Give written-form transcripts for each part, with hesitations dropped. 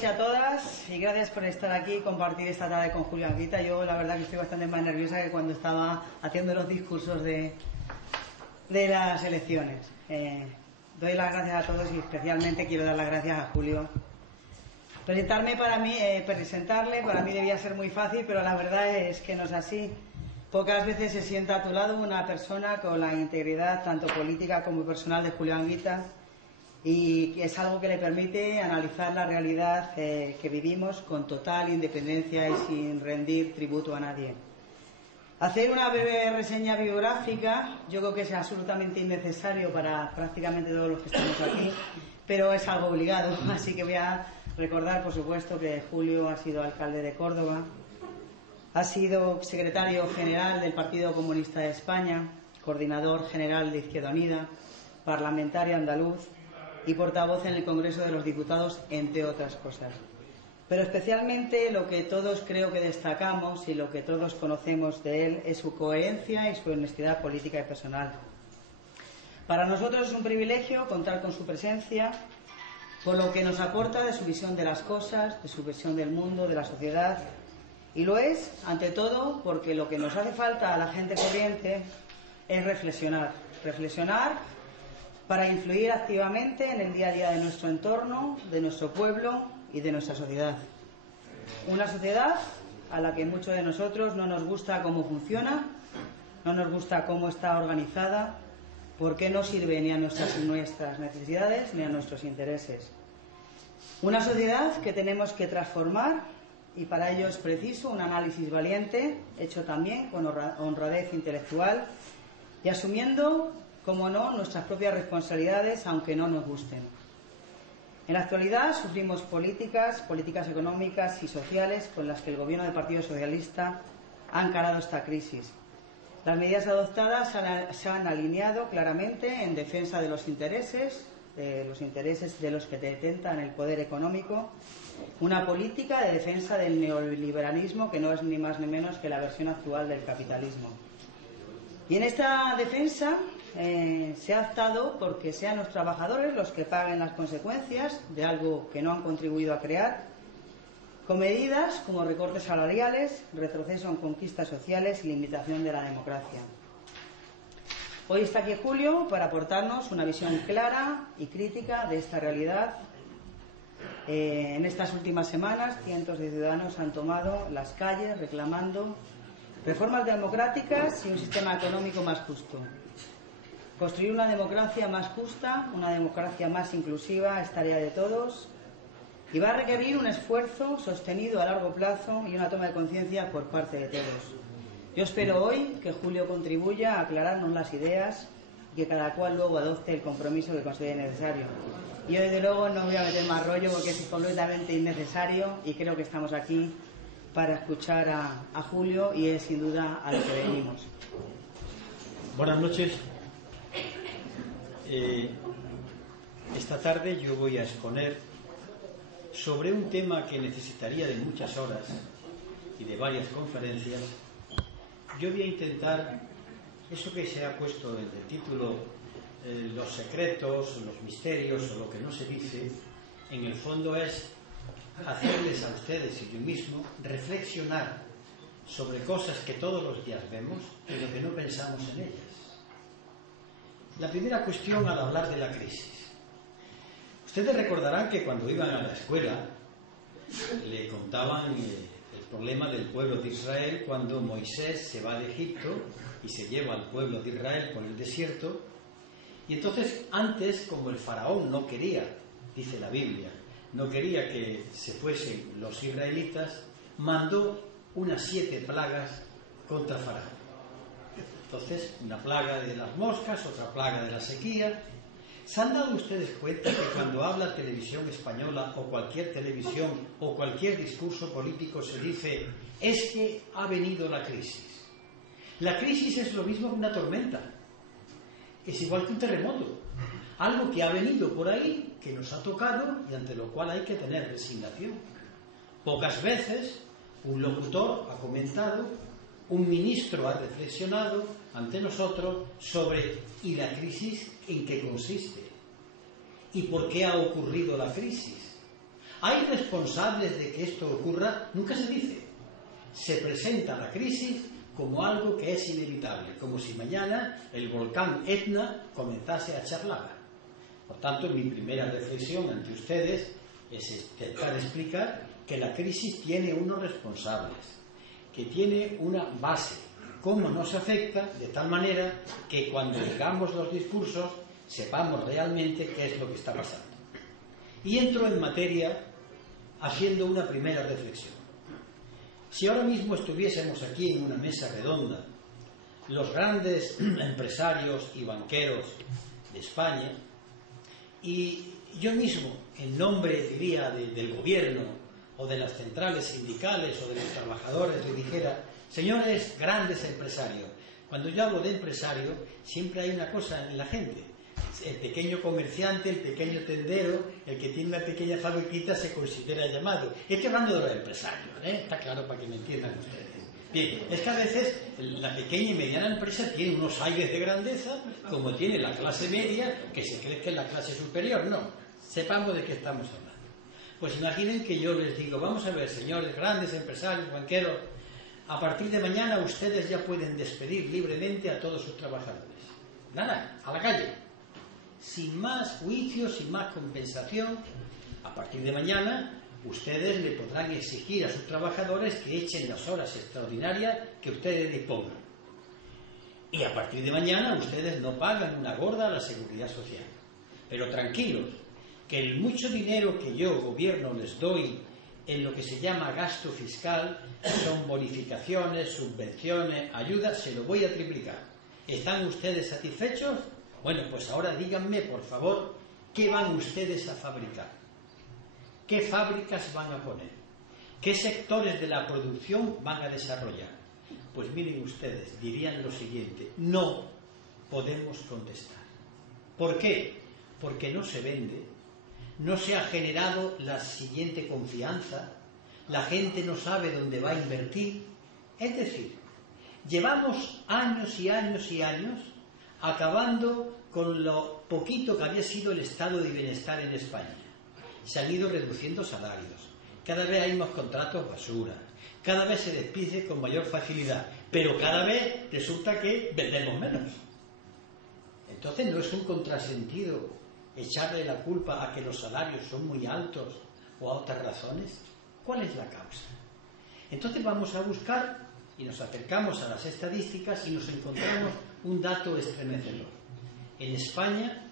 todos y a todas, y gracias por estar aquí y compartir esta tarde con Julio Anguita. Yo la verdad que estoy bastante más nerviosa que cuando estaba haciendo los discursos de las elecciones. Doy las gracias a todos y especialmente quiero dar las gracias a Julio. Presentarle para mí debía ser muy fácil, pero la verdad es que no es así. Pocas veces se sienta a tu lado una persona con la integridad tanto política como personal de Julio Anguita, y es algo que le permite analizar la realidad que vivimos con total independencia y sin rendir tributo a nadie. Hacer una breve reseña biográfica yo creo que es absolutamente innecesario para prácticamente todos los que estamos aquí, pero es algo obligado, así que voy a recordar, por supuesto, que Julio ha sido alcalde de Córdoba, ha sido secretario general del Partido Comunista de España, coordinador general de Izquierda Unida, parlamentario andaluz y portavoz en el Congreso de los Diputados, entre otras cosas. Pero especialmente lo que todos creo que destacamos y lo que todos conocemos de él es su coherencia y su honestidad política y personal. Para nosotros es un privilegio contar con su presencia, por lo que nos aporta de su visión de las cosas, de su visión del mundo, de la sociedad, y lo es, ante todo, porque lo que nos hace falta a la gente corriente es reflexionar para influir activamente en el día a día de nuestro entorno, de nuestro pueblo y de nuestra sociedad. Una sociedad a la que muchos de nosotros no nos gusta cómo funciona, no nos gusta cómo está organizada, porque no sirve ni a nuestras necesidades ni a nuestros intereses. Una sociedad que tenemos que transformar, y para ello es preciso un análisis valiente, hecho también con honradez intelectual y asumiendo, como no, nuestras propias responsabilidades, aunque no nos gusten. En la actualidad sufrimos políticas económicas y sociales con las que el gobierno del Partido Socialista ha encarado esta crisis. Las medidas adoptadas se han alineado claramente en defensa de los intereses de los que detentan el poder económico, una política de defensa del neoliberalismo que no es ni más ni menos que la versión actual del capitalismo. Y en esta defensa se ha optado porque sean los trabajadores los que paguen las consecuencias de algo que no han contribuido a crear, con medidas como recortes salariales, retroceso en conquistas sociales y limitación de la democracia. Hoy está aquí Julio para aportarnos una visión clara y crítica de esta realidad. En estas últimas semanas, cientos de ciudadanos han tomado las calles reclamando reformas democráticas y un sistema económico más justo. Construir una democracia más justa, una democracia más inclusiva, es tarea de todos y va a requerir un esfuerzo sostenido a largo plazo y una toma de conciencia por parte de todos. Yo espero hoy que Julio contribuya a aclararnos las ideas y que cada cual luego adopte el compromiso que considere necesario. Yo desde luego no voy a meter más rollo porque es completamente innecesario y creo que estamos aquí para escuchar a Julio y es sin duda a lo que venimos. Buenas noches. Esta tarde yo voy a exponer sobre un tema que necesitaría de muchas horas y de varias conferencias. Yo voy a intentar, eso que se ha puesto en el título, los secretos, los misterios o lo que no se dice, en el fondo es hacerles a ustedes y yo mismo reflexionar sobre cosas que todos los días vemos y lo que no pensamos en ellas. La primera cuestión al hablar de la crisis. Ustedes recordarán que cuando iban a la escuela le contaban el problema del pueblo de Israel cuando Moisés se va de Egipto y se lleva al pueblo de Israel por el desierto, y entonces antes, como el faraón no quería, dice la Biblia, no quería que se fuesen los israelitas, mandó unas 7 plagas contra faraón. Entonces, una plaga de las moscas, otra plaga de la sequía. ¿Se han dado ustedes cuenta que cuando habla televisión española o cualquier televisión o cualquier discurso político se dice es que ha venido la crisis? La crisis es lo mismo que una tormenta. Es igual que un terremoto. Algo que ha venido por ahí, que nos ha tocado y ante lo cual hay que tener resignación. Pocas veces un locutor ha comentado, un ministro ha reflexionado ante nosotros sobre ¿y la crisis en qué consiste? ¿Y por qué ha ocurrido la crisis? ¿Hay responsables de que esto ocurra? Nunca se dice. Se presenta la crisis como algo que es inevitable, como si mañana el volcán Etna comenzase a echar lava. Por tanto, mi primera reflexión ante ustedes es intentar explicar que la crisis tiene unos responsables, que tiene una base, cómo nos afecta, de tal manera que cuando digamos los discursos sepamos realmente qué es lo que está pasando. Y entro en materia haciendo una primera reflexión. Si ahora mismo estuviésemos aquí en una mesa redonda, los grandes empresarios y banqueros de España, y yo mismo, en nombre, diría, del gobierno o de las centrales sindicales o de los trabajadores, le dijera: señores grandes empresarios, cuando yo hablo de empresario, siempre hay una cosa en la gente. El pequeño comerciante, el pequeño tendero, el que tiene una pequeña fabriquita se considera llamado. Estoy hablando de los empresarios, ¿eh? Está claro para que me entiendan ustedes. Bien, es que a veces la pequeña y mediana empresa tiene unos aires de grandeza, como tiene la clase media, que se cree que es la clase superior. No, sepamos de qué estamos hablando. Pues imaginen que yo les digo: vamos a ver, señores grandes empresarios, banqueros, a partir de mañana ustedes ya pueden despedir libremente a todos sus trabajadores. Nada, a la calle. Sin más juicios, sin más compensación. A partir de mañana ustedes le podrán exigir a sus trabajadores que echen las horas extraordinarias que ustedes dispongan. Y a partir de mañana ustedes no pagan una gorda a la seguridad social. Pero tranquilos, que el mucho dinero que yo, gobierno, les doy en lo que se llama gasto fiscal, son bonificaciones, subvenciones, ayudas, se lo voy a triplicar. ¿Están ustedes satisfechos? Bueno, pues ahora díganme, por favor, ¿qué van ustedes a fabricar? ¿Qué fábricas van a poner? ¿Qué sectores de la producción van a desarrollar? Pues miren ustedes, dirían lo siguiente: no podemos contestar. ¿Por qué? Porque no se vende, no se ha generado la siguiente confianza, la gente no sabe dónde va a invertir. Es decir, llevamos años y años y años acabando con lo poquito que había sido el estado de bienestar en España. Se han ido reduciendo salarios, cada vez hay más contratos basura, cada vez se despide con mayor facilidad, pero cada vez resulta que vendemos menos. Entonces, ¿no es un contrasentido echarle la culpa a que los salarios son muy altos o a otras razones? ¿Cuál es la causa? Entonces vamos a buscar y nos acercamos a las estadísticas y nos encontramos un dato estremecedor. En España,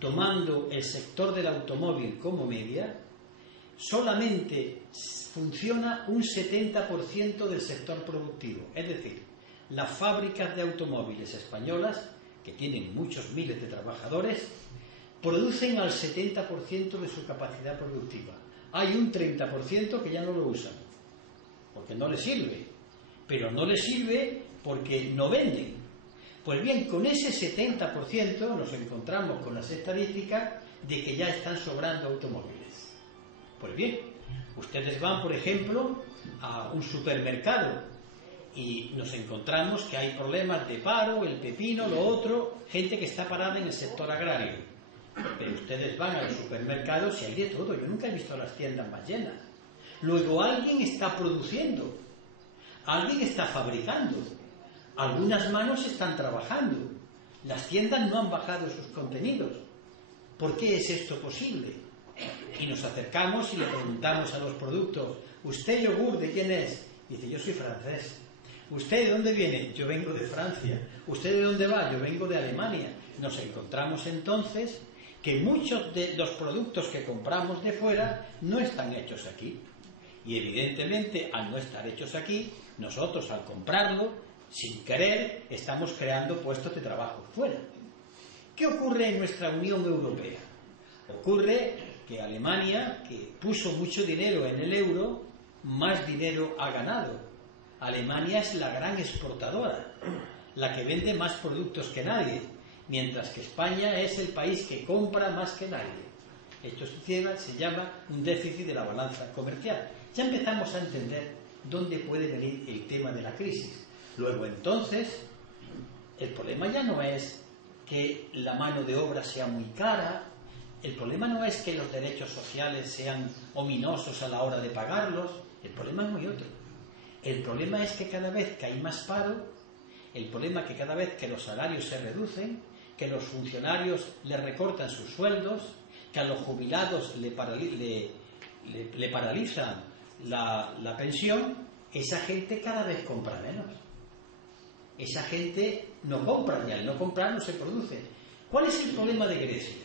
tomando el sector del automóvil como media, solamente funciona un 70% del sector productivo. Es decir, las fábricas de automóviles españolas, que tienen muchos miles de trabajadores, producen al 70% de su capacidad productiva. Hay un 30% que ya no lo usan, porque no les sirve. Pero no les sirve porque no venden. Pues bien, con ese 70% nos encontramos con las estadísticas de que ya están sobrando automóviles. Pues bien, ustedes van, por ejemplo, a un supermercado y nos encontramos que hay problemas de paro, el pepino, lo otro, gente que está parada en el sector agrario. Pero ustedes van a los supermercados y hay de todo. Yo nunca he visto las tiendas más llenas. Luego alguien está produciendo, alguien está fabricando, algunas manos están trabajando. Las tiendas no han bajado sus contenidos. ¿Por qué es esto posible? Y nos acercamos y le preguntamos a los productos: ¿usted yogur de quién es? Dice: yo soy francés. ¿Usted de dónde viene? Yo vengo de Francia. ¿Usted de dónde va? Yo vengo de Alemania. Nos encontramos entonces que muchos de los productos que compramos de fuera no están hechos aquí. Y evidentemente, al no estar hechos aquí, nosotros al comprarlo, sin querer, estamos creando puestos de trabajo fuera. ¿Qué ocurre en nuestra Unión Europea? Ocurre que Alemania, que puso mucho dinero en el euro, más dinero ha ganado. Alemania es la gran exportadora, la que vende más productos que nadie, mientras que España es el país que compra más que nadie. Esto se llama un déficit de la balanza comercial. Ya empezamos a entender dónde puede venir el tema de la crisis. Luego, entonces, el problema ya no es que la mano de obra sea muy cara, el problema no es que los derechos sociales sean ominosos a la hora de pagarlos, el problema es muy otro. El problema es que cada vez que hay más paro, el problema es que cada vez que los salarios se reducen, que los funcionarios le recortan sus sueldos, que a los jubilados le paralizan la pensión, esa gente cada vez compra menos. Esa gente no compra, y al no comprar no se produce. ¿Cuál es el problema de Grecia?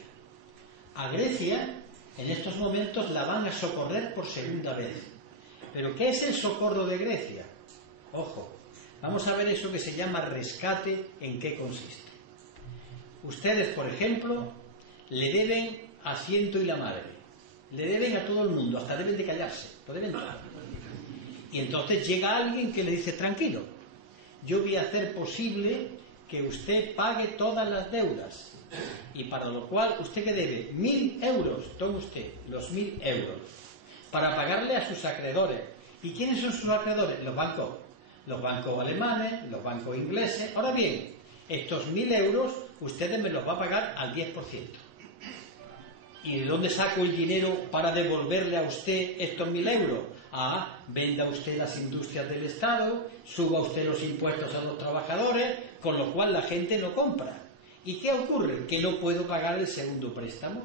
A Grecia, en estos momentos, la van a socorrer por segunda vez. ¿Pero qué es el socorro de Grecia? Ojo, vamos a ver eso que se llama rescate, en qué consiste. Ustedes, por ejemplo, le deben a Ciento y la Madre, le deben a todo el mundo, hasta deben de callarse, lo deben todo. Y entonces llega alguien que le dice, tranquilo, yo voy a hacer posible que usted pague todas las deudas, y para lo cual usted que debe 1.000 euros, tome usted los 1.000 euros, para pagarle a sus acreedores. ¿Y quiénes son sus acreedores? Los bancos alemanes, los bancos ingleses. Ahora bien, estos 1.000 euros ustedes me los va a pagar al 10%. ¿Y de dónde saco el dinero para devolverle a usted estos 1.000 euros? Venda usted las industrias del Estado, suba usted los impuestos a los trabajadores, con lo cual la gente no compra. ¿Y qué ocurre? Que no puedo pagar el segundo préstamo.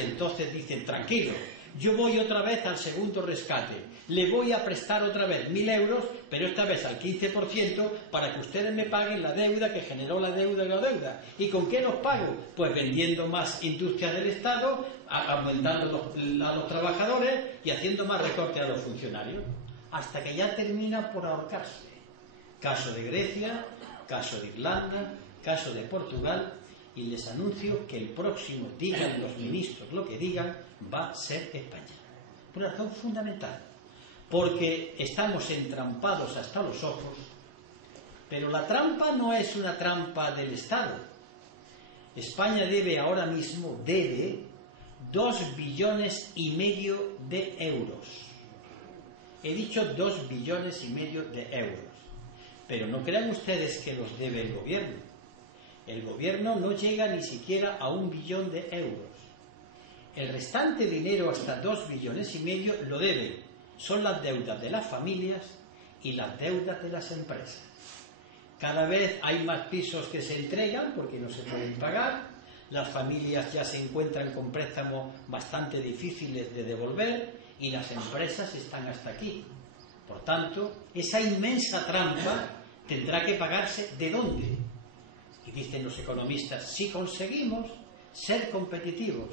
Entonces dicen, tranquilo, yo voy otra vez al segundo rescate, le voy a prestar otra vez 1.000 euros, pero esta vez al 15%, para que ustedes me paguen la deuda que generó la deuda y la deuda. ¿Y con qué los pago? Pues vendiendo más industrias del Estado, aumentando a los trabajadores y haciendo más recortes a los funcionarios, hasta que ya termina por ahorcarse. Caso de Grecia, caso de Irlanda, caso de Portugal, y les anuncio que el próximo, digan los ministros lo que digan, va a ser España. Por una razón fundamental, porque estamos entrampados hasta los ojos, pero la trampa no es una trampa del Estado. España debe ahora mismo, 2,5 billones de euros. He dicho 2,5 billones de euros. Pero no crean ustedes que los debe el gobierno. El gobierno no llega ni siquiera a 1 billón de euros. El restante dinero, hasta 2,5 billones, lo deben. Son las deudas de las familias y las deudas de las empresas. Cada vez hay más pisos que se entregan porque no se pueden pagar. Las familias ya se encuentran con préstamos bastante difíciles de devolver y las empresas están hasta aquí. Por tanto, esa inmensa trampa tendrá que pagarse ¿de dónde? Y dicen los economistas, si conseguimos ser competitivos,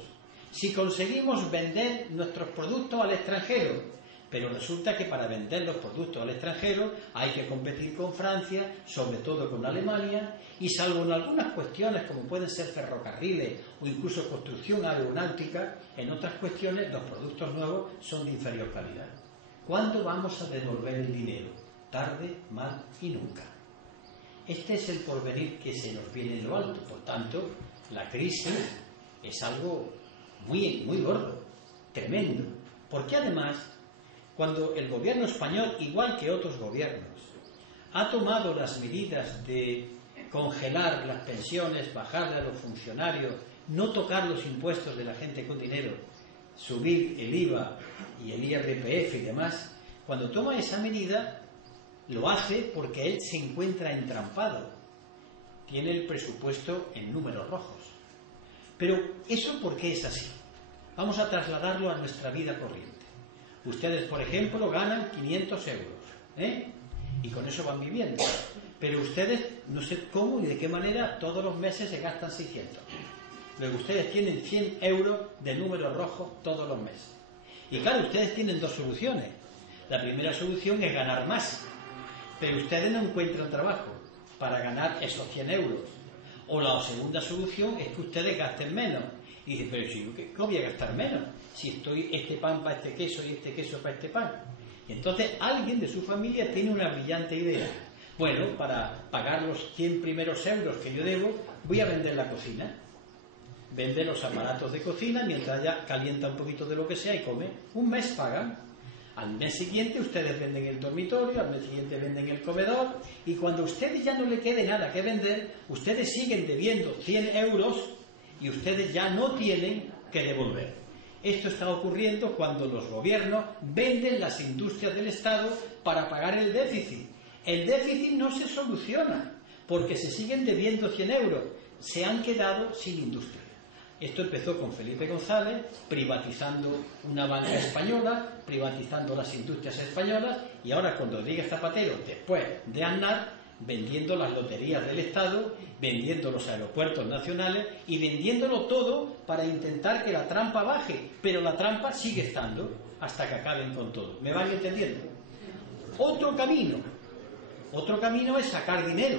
si conseguimos vender nuestros productos al extranjero, pero resulta que para vender los productos al extranjero hay que competir con Francia, sobre todo con Alemania, y salvo en algunas cuestiones como pueden ser ferrocarriles o incluso construcción aeronáutica, en otras cuestiones los productos nuevos son de inferior calidad. ¿Cuándo vamos a devolver el dinero? Tarde, mal y nunca. Este es el porvenir que se nos viene en lo alto. Por tanto, la crisis es algo muy, muy gordo, tremendo. Porque además, cuando el gobierno español, igual que otros gobiernos, ha tomado las medidas de congelar las pensiones, bajarle a los funcionarios, no tocar los impuestos de la gente con dinero, subir el IVA y el IRPF y demás, cuando toma esa medida, lo hace porque él se encuentra entrampado. Tiene el presupuesto en números rojos. Pero ¿eso por qué es así? Vamos a trasladarlo a nuestra vida corriente. Ustedes, por ejemplo, ganan 500 euros, y con eso van viviendo. Pero ustedes, no sé cómo ni de qué manera, todos los meses se gastan 600. Luego ustedes tienen 100 euros de números rojos todos los meses. Y claro, ustedes tienen dos soluciones. La primera solución es ganar más. Pero ustedes no encuentran trabajo para ganar esos 100 euros. O la segunda solución es que ustedes gasten menos. Y dicen, pero si yo ¿qué voy a gastar menos? Si estoy este pan para este queso y este queso para este pan. Y entonces alguien de su familia tiene una brillante idea. Bueno, para pagar los 100 primeros euros que yo debo, voy a vender la cocina. Vende los aparatos de cocina mientras ya calienta un poquito de lo que sea y come. Un mes pagan. Al mes siguiente ustedes venden el dormitorio, al mes siguiente venden el comedor, y cuando a ustedes ya no le quede nada que vender, ustedes siguen debiendo 100 euros y ustedes ya no tienen que devolver. Esto está ocurriendo cuando los gobiernos venden las industrias del Estado para pagar el déficit. El déficit no se soluciona porque se siguen debiendo 100 euros. Se han quedado sin industria. Esto empezó con Felipe González, privatizando una banca española, privatizando las industrias españolas, y ahora con Rodríguez Zapatero, después de Aznar, vendiendo las loterías del Estado, vendiendo los aeropuertos nacionales y vendiéndolo todo para intentar que la trampa baje. Pero la trampa sigue estando hasta que acaben con todo. ¿Me van entendiendo? Otro camino es sacar dinero.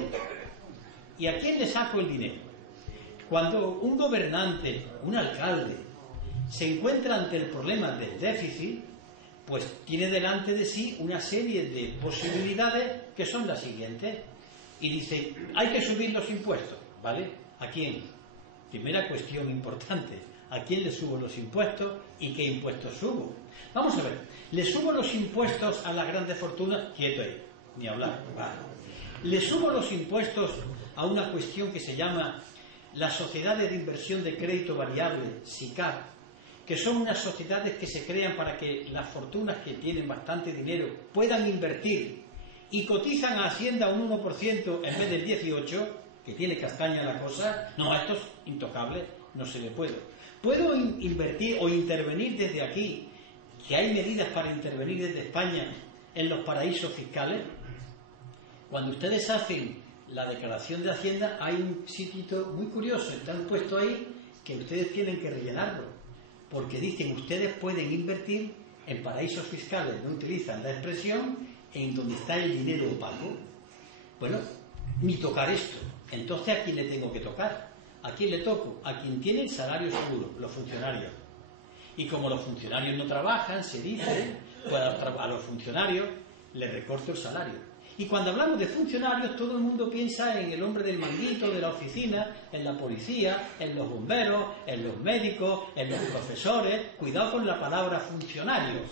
¿Y a quién le saco el dinero? Cuando un gobernante, un alcalde, se encuentra ante el problema del déficit, pues tiene delante de sí una serie de posibilidades que son las siguientes. Y dice, hay que subir los impuestos, ¿vale? ¿A quién? Primera cuestión importante, ¿a quién le subo los impuestos y qué impuestos subo? Vamos a ver, ¿le subo los impuestos a las grandes fortunas? Quieto ahí, ni hablar, vale. ¿Le subo los impuestos a una cuestión que se llama las sociedades de inversión de crédito variable, SICAV, que son unas sociedades que se crean para que las fortunas que tienen bastante dinero puedan invertir y cotizan a Hacienda un 1% en vez del 18%, que tiene castaña la cosa? No, esto es intocable, no se le puede. ¿Puedo invertir o intervenir desde aquí, que hay medidas para intervenir desde España en los paraísos fiscales? Cuando ustedes hacen la declaración de Hacienda hay un sitio muy curioso, está puesto ahí, que ustedes tienen que rellenarlo, porque dicen ustedes pueden invertir en paraísos fiscales, no utilizan la expresión en donde está el dinero opaco. Bueno, ni tocar esto. Entonces, ¿a quién le tengo que tocar? ¿A quién le toco? A quien tiene el salario seguro, los funcionarios. Y como los funcionarios no trabajan, se dice, pues a los funcionarios les recorto el salario. Y cuando hablamos de funcionarios, todo el mundo piensa en el hombre del manguito, de la oficina, en la policía, en los bomberos, en los médicos, en los profesores. Cuidado con la palabra funcionarios.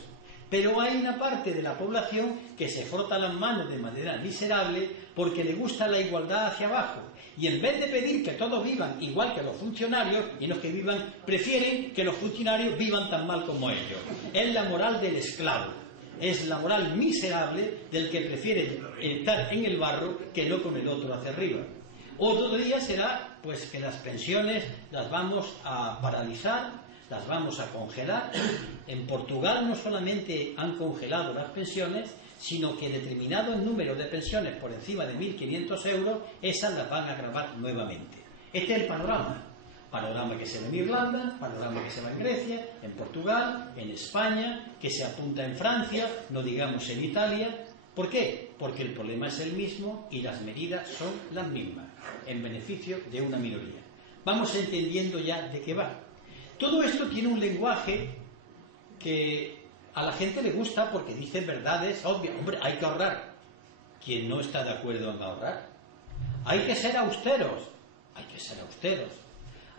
Pero hay una parte de la población que se frota las manos de manera miserable porque le gusta la igualdad hacia abajo. Y en vez de pedir que todos vivan igual que los funcionarios, y los que vivan, prefieren que los funcionarios vivan tan mal como ellos. Es la moral del esclavo. Es la moral miserable del que prefiere estar en el barro que no con el otro hacia arriba. Otro día será pues que las pensiones las vamos a paralizar, las vamos a congelar. En Portugal no solamente han congelado las pensiones, sino que determinado número de pensiones por encima de 1.500 euros, esas las van a gravar nuevamente. Este es el panorama. Panorama que se ve en Irlanda, panorama que se ve en Grecia, en Portugal, en España, que se apunta en Francia, no digamos en Italia. ¿Por qué? Porque el problema es el mismo y las medidas son las mismas, en beneficio de una minoría. Vamos entendiendo ya de qué va. Todo esto tiene un lenguaje que a la gente le gusta porque dice verdades obvias. Hombre, hay que ahorrar. ¿Quién no está de acuerdo en ahorrar? Hay que ser austeros. Hay que ser austeros.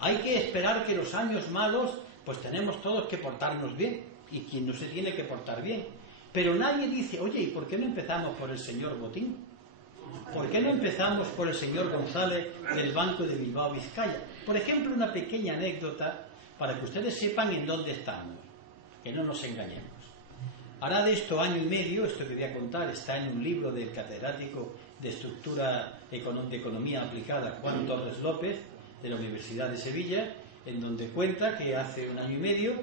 Hay que esperar que los años malos, pues tenemos todos que portarnos bien, y quien no se tiene que portar bien. Pero nadie dice, oye, ¿y por qué no empezamos por el señor Botín? ¿Por qué no empezamos por el señor González del Banco de Bilbao Vizcaya? Por ejemplo, una pequeña anécdota para que ustedes sepan en dónde estamos, que no nos engañemos. Hará de esto año y medio, esto que voy a contar está en un libro del catedrático de Estructura de Economía Aplicada, Juan Torres López, de la Universidad de Sevilla, en donde cuenta que hace un año y medio,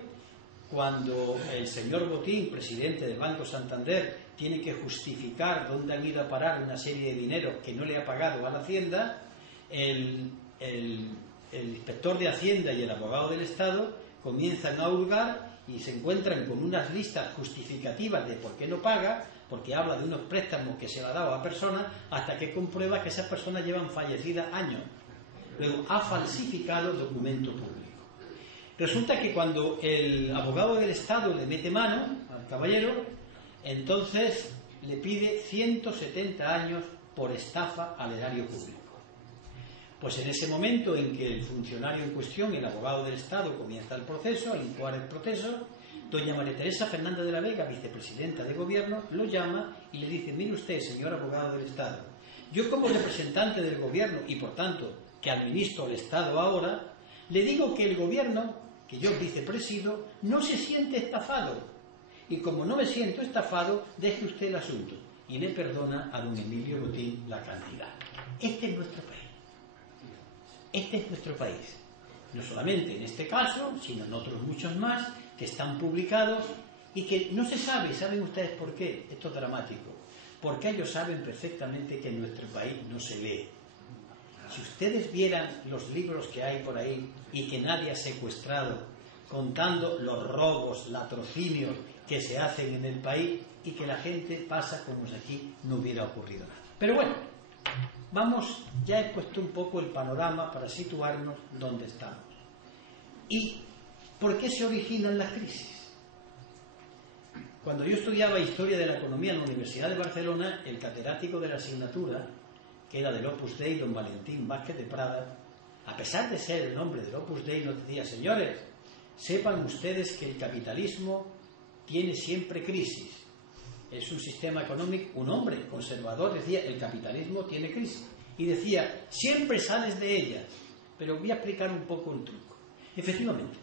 cuando el señor Botín, presidente del Banco Santander, tiene que justificar dónde han ido a parar una serie de dinero que no le ha pagado a la Hacienda, el inspector de Hacienda y el abogado del Estado comienzan a hurgar y se encuentran con unas listas justificativas de por qué no paga, porque habla de unos préstamos que se le ha dado a personas, hasta que comprueba que esas personas llevan fallecidas años. Luego ha falsificado el documento público. Resulta que cuando el abogado del Estado le mete mano al caballero, entonces le pide 170 años por estafa al erario público. Pues en ese momento en que el funcionario en cuestión, el abogado del Estado, comienza el proceso, al incoar el proceso, doña María Teresa Fernández de la Vega, vicepresidenta de Gobierno, lo llama y le dice, mire usted, señor abogado del Estado, yo como representante del Gobierno y por tanto que administro el Estado ahora, le digo que el Gobierno que yo vicepresido, no se siente estafado. Y como no me siento estafado, deje usted el asunto. Y le perdona a don Emilio Botín la cantidad. Este es nuestro país. Este es nuestro país. No solamente en este caso, sino en otros muchos más que están publicados y que no se sabe. ¿Saben ustedes por qué? Esto es dramático. Porque ellos saben perfectamente que en nuestro país no se lee. Si ustedes vieran los libros que hay por ahí y que nadie ha secuestrado, contando los robos, latrocinios que se hacen en el país y que la gente pasa como si aquí no hubiera ocurrido nada. Pero bueno, vamos, ya he puesto un poco el panorama para situarnos donde estamos. ¿Y por qué se originan las crisis? Cuando yo estudiaba Historia de la Economía en la Universidad de Barcelona, el catedrático de la asignatura, que era del Opus Dei, don Valentín Vázquez de Prada, a pesar de ser el nombre del Opus Dei, nos decía: señores, sepan ustedes que el capitalismo tiene siempre crisis. Es un sistema económico, un hombre conservador decía: el capitalismo tiene crisis. Y decía: siempre sales de ellas. Pero voy a explicar un poco el truco. Efectivamente,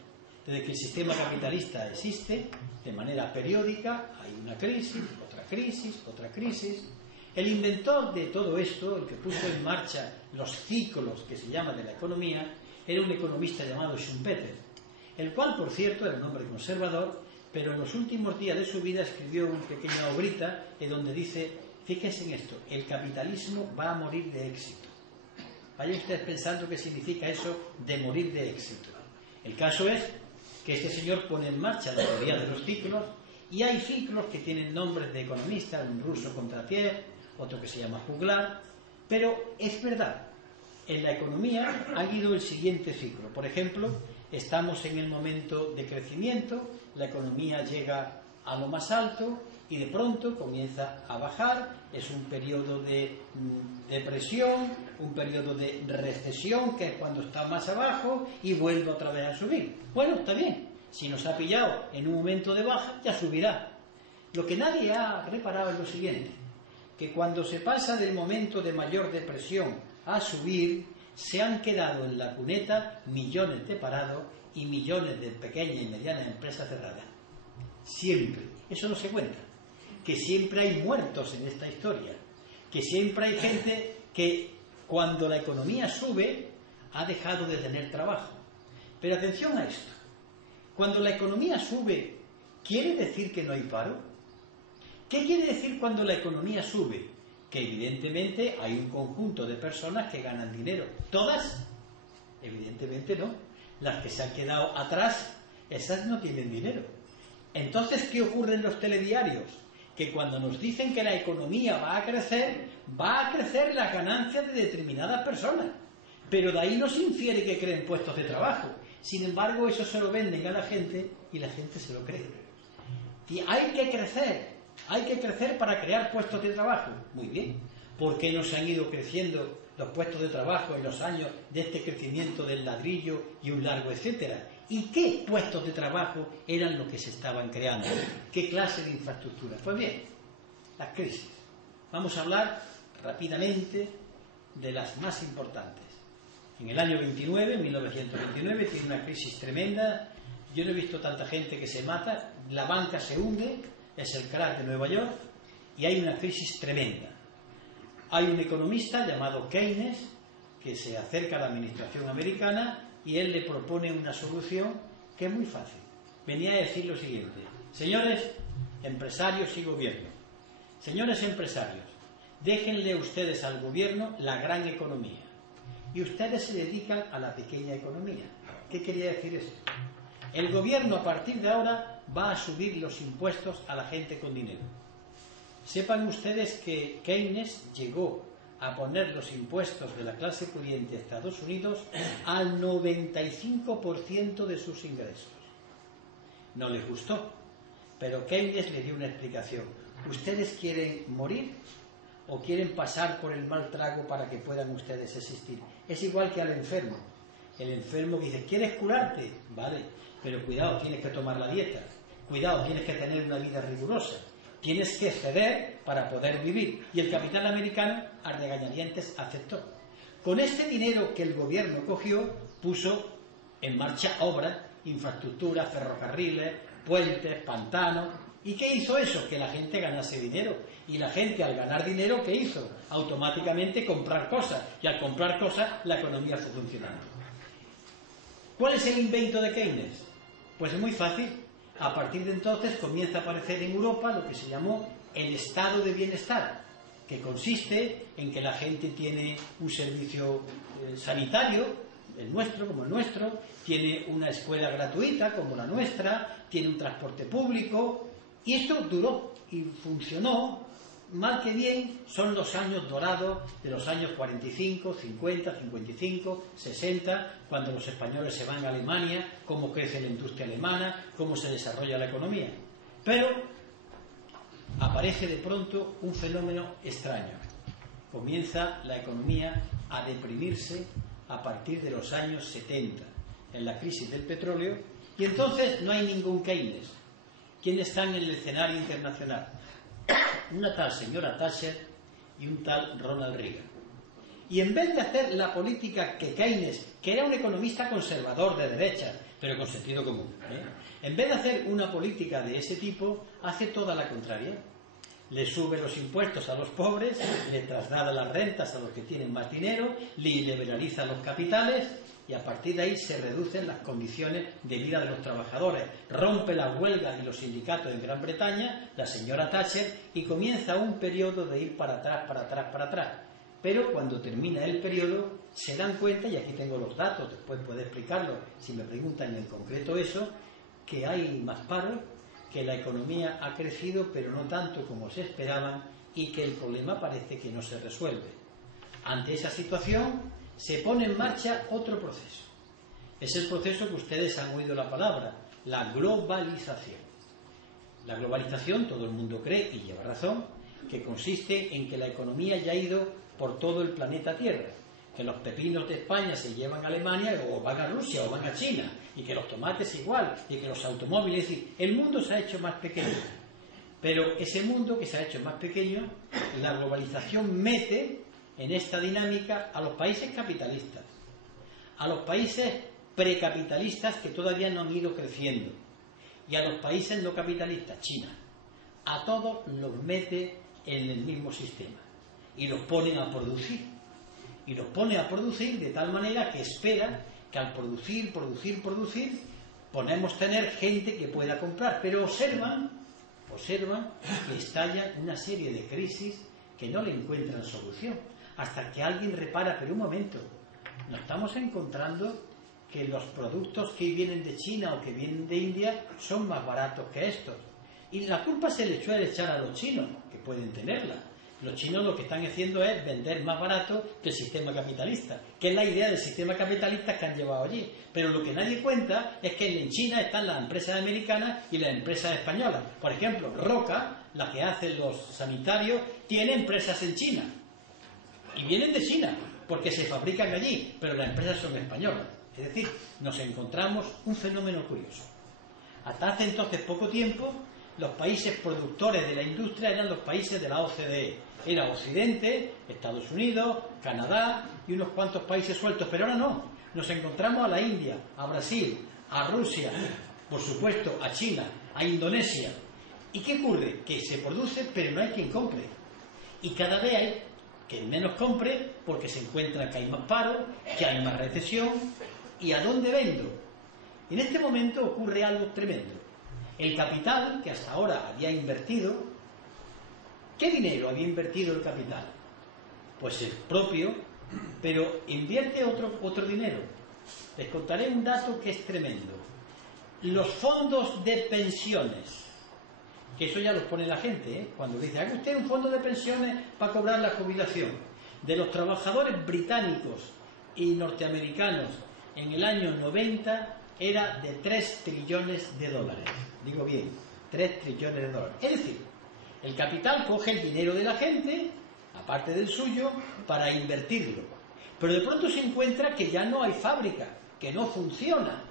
desde que el sistema capitalista existe, de manera periódica, hay una crisis, otra crisis, otra crisis. El inventor de todo esto, el que puso en marcha los ciclos que se llaman de la economía, era un economista llamado Schumpeter, el cual, por cierto, era un hombre conservador, pero en los últimos días de su vida escribió una pequeña obrita en donde dice: fíjense en esto, el capitalismo va a morir de éxito. Vayan ustedes pensando qué significa eso de morir de éxito. El caso es que este señor pone en marcha la teoría de los ciclos, y hay ciclos que tienen nombres de economistas, un ruso Kondratiev, otro que se llama Juglar, pero es verdad, en la economía ha habido el siguiente ciclo. Por ejemplo, estamos en el momento de crecimiento, la economía llega a lo más alto y de pronto comienza a bajar, es un periodo de depresión, un periodo de recesión, que es cuando está más abajo, y vuelve otra vez a subir. Bueno, está bien, si nos ha pillado en un momento de baja, ya subirá. Lo que nadie ha reparado es lo siguiente, que cuando se pasa del momento de mayor depresión a subir, se han quedado en la cuneta millones de parados y millones de pequeñas y medianas empresas cerradas. Siempre. Eso no se cuenta. Que siempre hay muertos en esta historia. Que siempre hay gente que cuando la economía sube ha dejado de tener trabajo. Pero atención a esto. Cuando la economía sube, ¿quiere decir que no hay paro? ¿Qué quiere decir cuando la economía sube? Que evidentemente hay un conjunto de personas que ganan dinero. ¿Todas? Evidentemente no. Las que se han quedado atrás, esas no tienen dinero. Entonces, ¿qué ocurre en los telediarios? Que cuando nos dicen que la economía va a crecer las ganancias de determinadas personas. Pero de ahí no se infiere que creen puestos de trabajo. Sin embargo, eso se lo venden a la gente y la gente se lo cree. Y hay que crecer para crear puestos de trabajo. Muy bien. ¿Por qué no se han ido creciendo los puestos de trabajo en los años de este crecimiento del ladrillo y un largo etcétera? ¿Y qué puestos de trabajo eran los que se estaban creando? ¿Qué clase de infraestructura? Pues bien, las crisis. Vamos a hablar rápidamente de las más importantes. En el año 29, 1929, tiene una crisis tremenda. Yo no he visto tanta gente que se mata. La banca se hunde, es el crack de Nueva York, y hay una crisis tremenda. Hay un economista llamado Keynes que se acerca a la administración americana y él le propone una solución que es muy fácil. Venía a decir lo siguiente: señores empresarios y gobierno, señores empresarios, déjenle ustedes al gobierno la gran economía y ustedes se dedican a la pequeña economía. ¿Qué quería decir eso? El gobierno a partir de ahora va a subir los impuestos a la gente con dinero. Sepan ustedes que Keynes llegó a poner los impuestos de la clase pudiente de Estados Unidos al 95% de sus ingresos. No les gustó, pero Keynes le dio una explicación. ¿Ustedes quieren morir o quieren pasar por el mal trago para que puedan ustedes existir? Es igual que al enfermo. El enfermo dice: ¿quieres curarte? Vale, pero cuidado, tienes que tomar la dieta. Cuidado, tienes que tener una vida rigurosa. Tienes que ceder para poder vivir. Y el capital americano, a regañadientes, aceptó. Con este dinero que el gobierno cogió, puso en marcha obras infraestructuras, ferrocarriles, puentes, pantanos. ¿Y qué hizo eso? Que la gente ganase dinero. Y la gente, al ganar dinero, ¿qué hizo? Automáticamente comprar cosas. Y al comprar cosas, la economía fue funcionando. ¿Cuál es el invento de Keynes? Pues es muy fácil. A partir de entonces comienza a aparecer en Europa lo que se llamó el estado de bienestar, que consiste en que la gente tiene un servicio sanitario, el nuestro como el nuestro, tiene una escuela gratuita como la nuestra, tiene un transporte público, y esto duró y funcionó. Mal que bien, son los años dorados de los años 45, 50, 55, 60, cuando los españoles se van a Alemania, cómo crece la industria alemana, cómo se desarrolla la economía. Pero aparece de pronto un fenómeno extraño. Comienza la economía a deprimirse a partir de los años 70, en la crisis del petróleo, y entonces no hay ningún Keynes. ¿Quién está en el escenario internacional? Una tal señora Thatcher y un tal Ronald Reagan. Y en vez de hacer la política que Keynes, que era un economista conservador de derecha, pero con sentido común, en vez de hacer una política de ese tipo, hace toda la contraria. Le sube los impuestos a los pobres, le traslada las rentas a los que tienen más dinero, le liberaliza los capitales, y a partir de ahí se reducen las condiciones de vida de los trabajadores. Rompe las huelgas y los sindicatos en Gran Bretaña, la señora Thatcher, y comienza un periodo de ir para atrás, para atrás, para atrás. Pero cuando termina el periodo, se dan cuenta, y aquí tengo los datos, después puedo explicarlo si me preguntan en concreto eso, que hay más paro, que la economía ha crecido, pero no tanto como se esperaban, y que el problema parece que no se resuelve. Ante esa situación, se pone en marcha otro proceso. Es el proceso que ustedes han oído la palabra, la globalización. La globalización, todo el mundo cree, y lleva razón, que consiste en que la economía ya ha ido por todo el planeta Tierra, que los pepinos de España se llevan a Alemania o van a Rusia o van a China, y que los tomates igual, y que los automóviles, es decir, el mundo se ha hecho más pequeño. Pero ese mundo que se ha hecho más pequeño, la globalización mete en esta dinámica a los países capitalistas, a los países precapitalistas que todavía no han ido creciendo, y a los países no capitalistas, China. A todos los mete en el mismo sistema y los ponen a producir. Y los pone a producir de tal manera que espera que al producir, podemos tener gente que pueda comprar. Pero observan que estallan una serie de crisis que no le encuentran solución. Hasta que alguien repara, pero un momento, nos estamos encontrando que los productos que vienen de China o que vienen de India son más baratos que estos. Y la culpa se le suele echar a los chinos, que pueden tenerla. Los chinos lo que están haciendo es vender más barato que el sistema capitalista, que es la idea del sistema capitalista que han llevado allí. Pero lo que nadie cuenta es que en China están las empresas americanas y las empresas españolas. Por ejemplo, Roca, la que hace los sanitarios, tiene empresas en China. Y vienen de China, porque se fabrican allí, pero las empresas son españolas. Es decir, nos encontramos un fenómeno curioso. Hasta hace entonces poco tiempo, los países productores de la industria eran los países de la OCDE. Era Occidente, Estados Unidos, Canadá y unos cuantos países sueltos. Pero ahora no. Nos encontramos a la India, a Brasil, a Rusia, por supuesto a China, a Indonesia. ¿Y qué ocurre? Que se produce, pero no hay quien compre. Y cada vez hay que menos compre porque se encuentra que hay más paro, que hay más recesión. ¿Y a dónde vendo? En este momento ocurre algo tremendo. El capital que hasta ahora había invertido, ¿qué dinero había invertido el capital? Pues el propio, pero invierte otro dinero. Les contaré un dato que es tremendo. Los fondos de pensiones, que eso ya los pone la gente, cuando dice, haga usted un fondo de pensiones para cobrar la jubilación, de los trabajadores británicos y norteamericanos en el año 90 era de 3 trillones de dólares. Digo bien, 3 trillones de dólares. Es decir, el capital coge el dinero de la gente, aparte del suyo, para invertirlo. Pero de pronto se encuentra que ya no hay fábrica, que no funciona.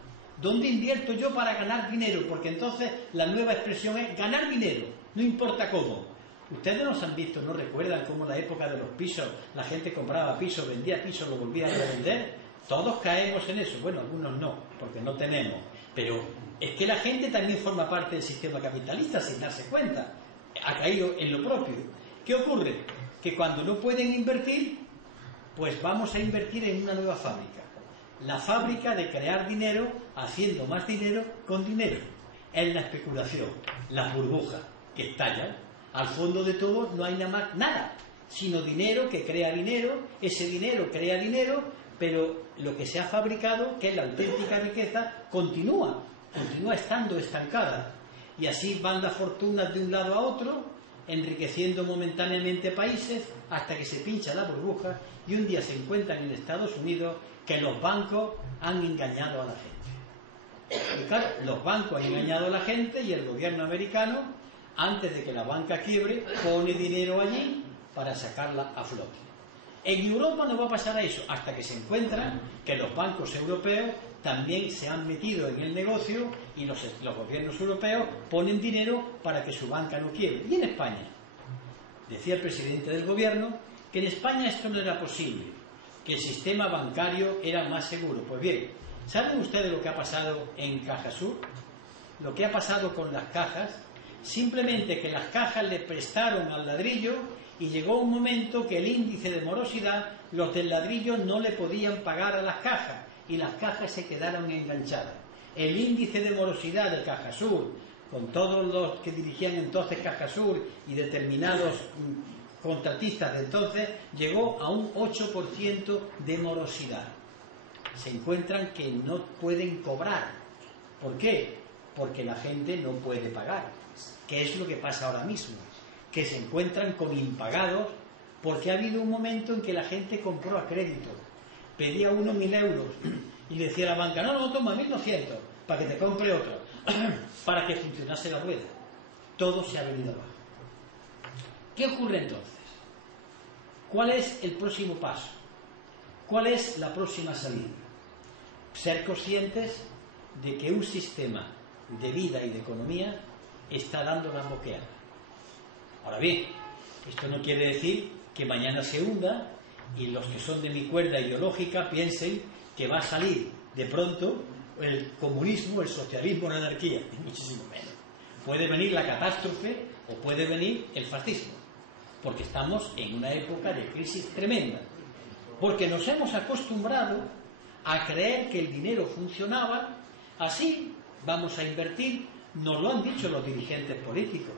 ¿Dónde invierto yo para ganar dinero? Porque entonces la nueva expresión es ganar dinero, no importa cómo. Ustedes nos han visto, ¿no recuerdan cómo en la época de los pisos la gente compraba pisos, vendía pisos, lo volvía a revender? Todos caemos en eso. Bueno, algunos no, porque no tenemos. Pero es que la gente también forma parte del sistema capitalista sin darse cuenta. Ha caído en lo propio. ¿Qué ocurre? Que cuando no pueden invertir, pues vamos a invertir en una nueva fábrica. La fábrica de crear dinero haciendo más dinero con dinero. Es la especulación, las burbujas que estallan. Al fondo de todo no hay nada, sino dinero que crea dinero, ese dinero crea dinero, pero lo que se ha fabricado, que es la auténtica riqueza, continúa estando estancada. Y así van las fortunas de un lado a otro, enriqueciendo momentáneamente países, hasta que se pincha la burbuja y un día se encuentran en Estados Unidos que los bancos han engañado a la gente. Y claro, los bancos han engañado a la gente y el gobierno americano, antes de que la banca quiebre, pone dinero allí para sacarla a flote. En Europa no va a pasar a eso, hasta que se encuentran que los bancos europeos también se han metido en el negocio y los gobiernos europeos ponen dinero para que su banca no quiebre. Y en España, decía el presidente del gobierno, que en España esto no era posible, que el sistema bancario era más seguro. Pues bien, ¿saben ustedes lo que ha pasado en Cajasur? Lo que ha pasado con las cajas, simplemente que las cajas le prestaron al ladrillo y llegó un momento que el índice de morosidad, los del ladrillo no le podían pagar a las cajas y las cajas se quedaron enganchadas. El índice de morosidad de Cajasur, con todos los que dirigían entonces Cajasur y determinados contratistas de entonces, llegó a un 8% de morosidad. Se encuentran que no pueden cobrar. ¿Por qué? Porque la gente no puede pagar. ¿Qué es lo que pasa ahora mismo? Que se encuentran con impagados porque ha habido un momento en que la gente compró a crédito. Pedía uno 1.000 euros y le decía a la banca, no, toma 1.200 para que te compre otro, para que funcionase la rueda. Todo se ha venido abajo. ¿Qué ocurre entonces? ¿Cuál es el próximo paso? ¿Cuál es la próxima salida? Ser conscientes de que un sistema de vida y de economía está dando la boqueada. Ahora bien, esto no quiere decir que mañana se hunda y los que son de mi cuerda ideológica piensen que va a salir de pronto el comunismo, el socialismo, la anarquía, y muchísimo menos. Puede venir la catástrofe o puede venir el fascismo, porque estamos en una época de crisis tremenda, porque nos hemos acostumbrado a creer que el dinero funcionaba, así vamos a invertir, nos lo han dicho los dirigentes políticos.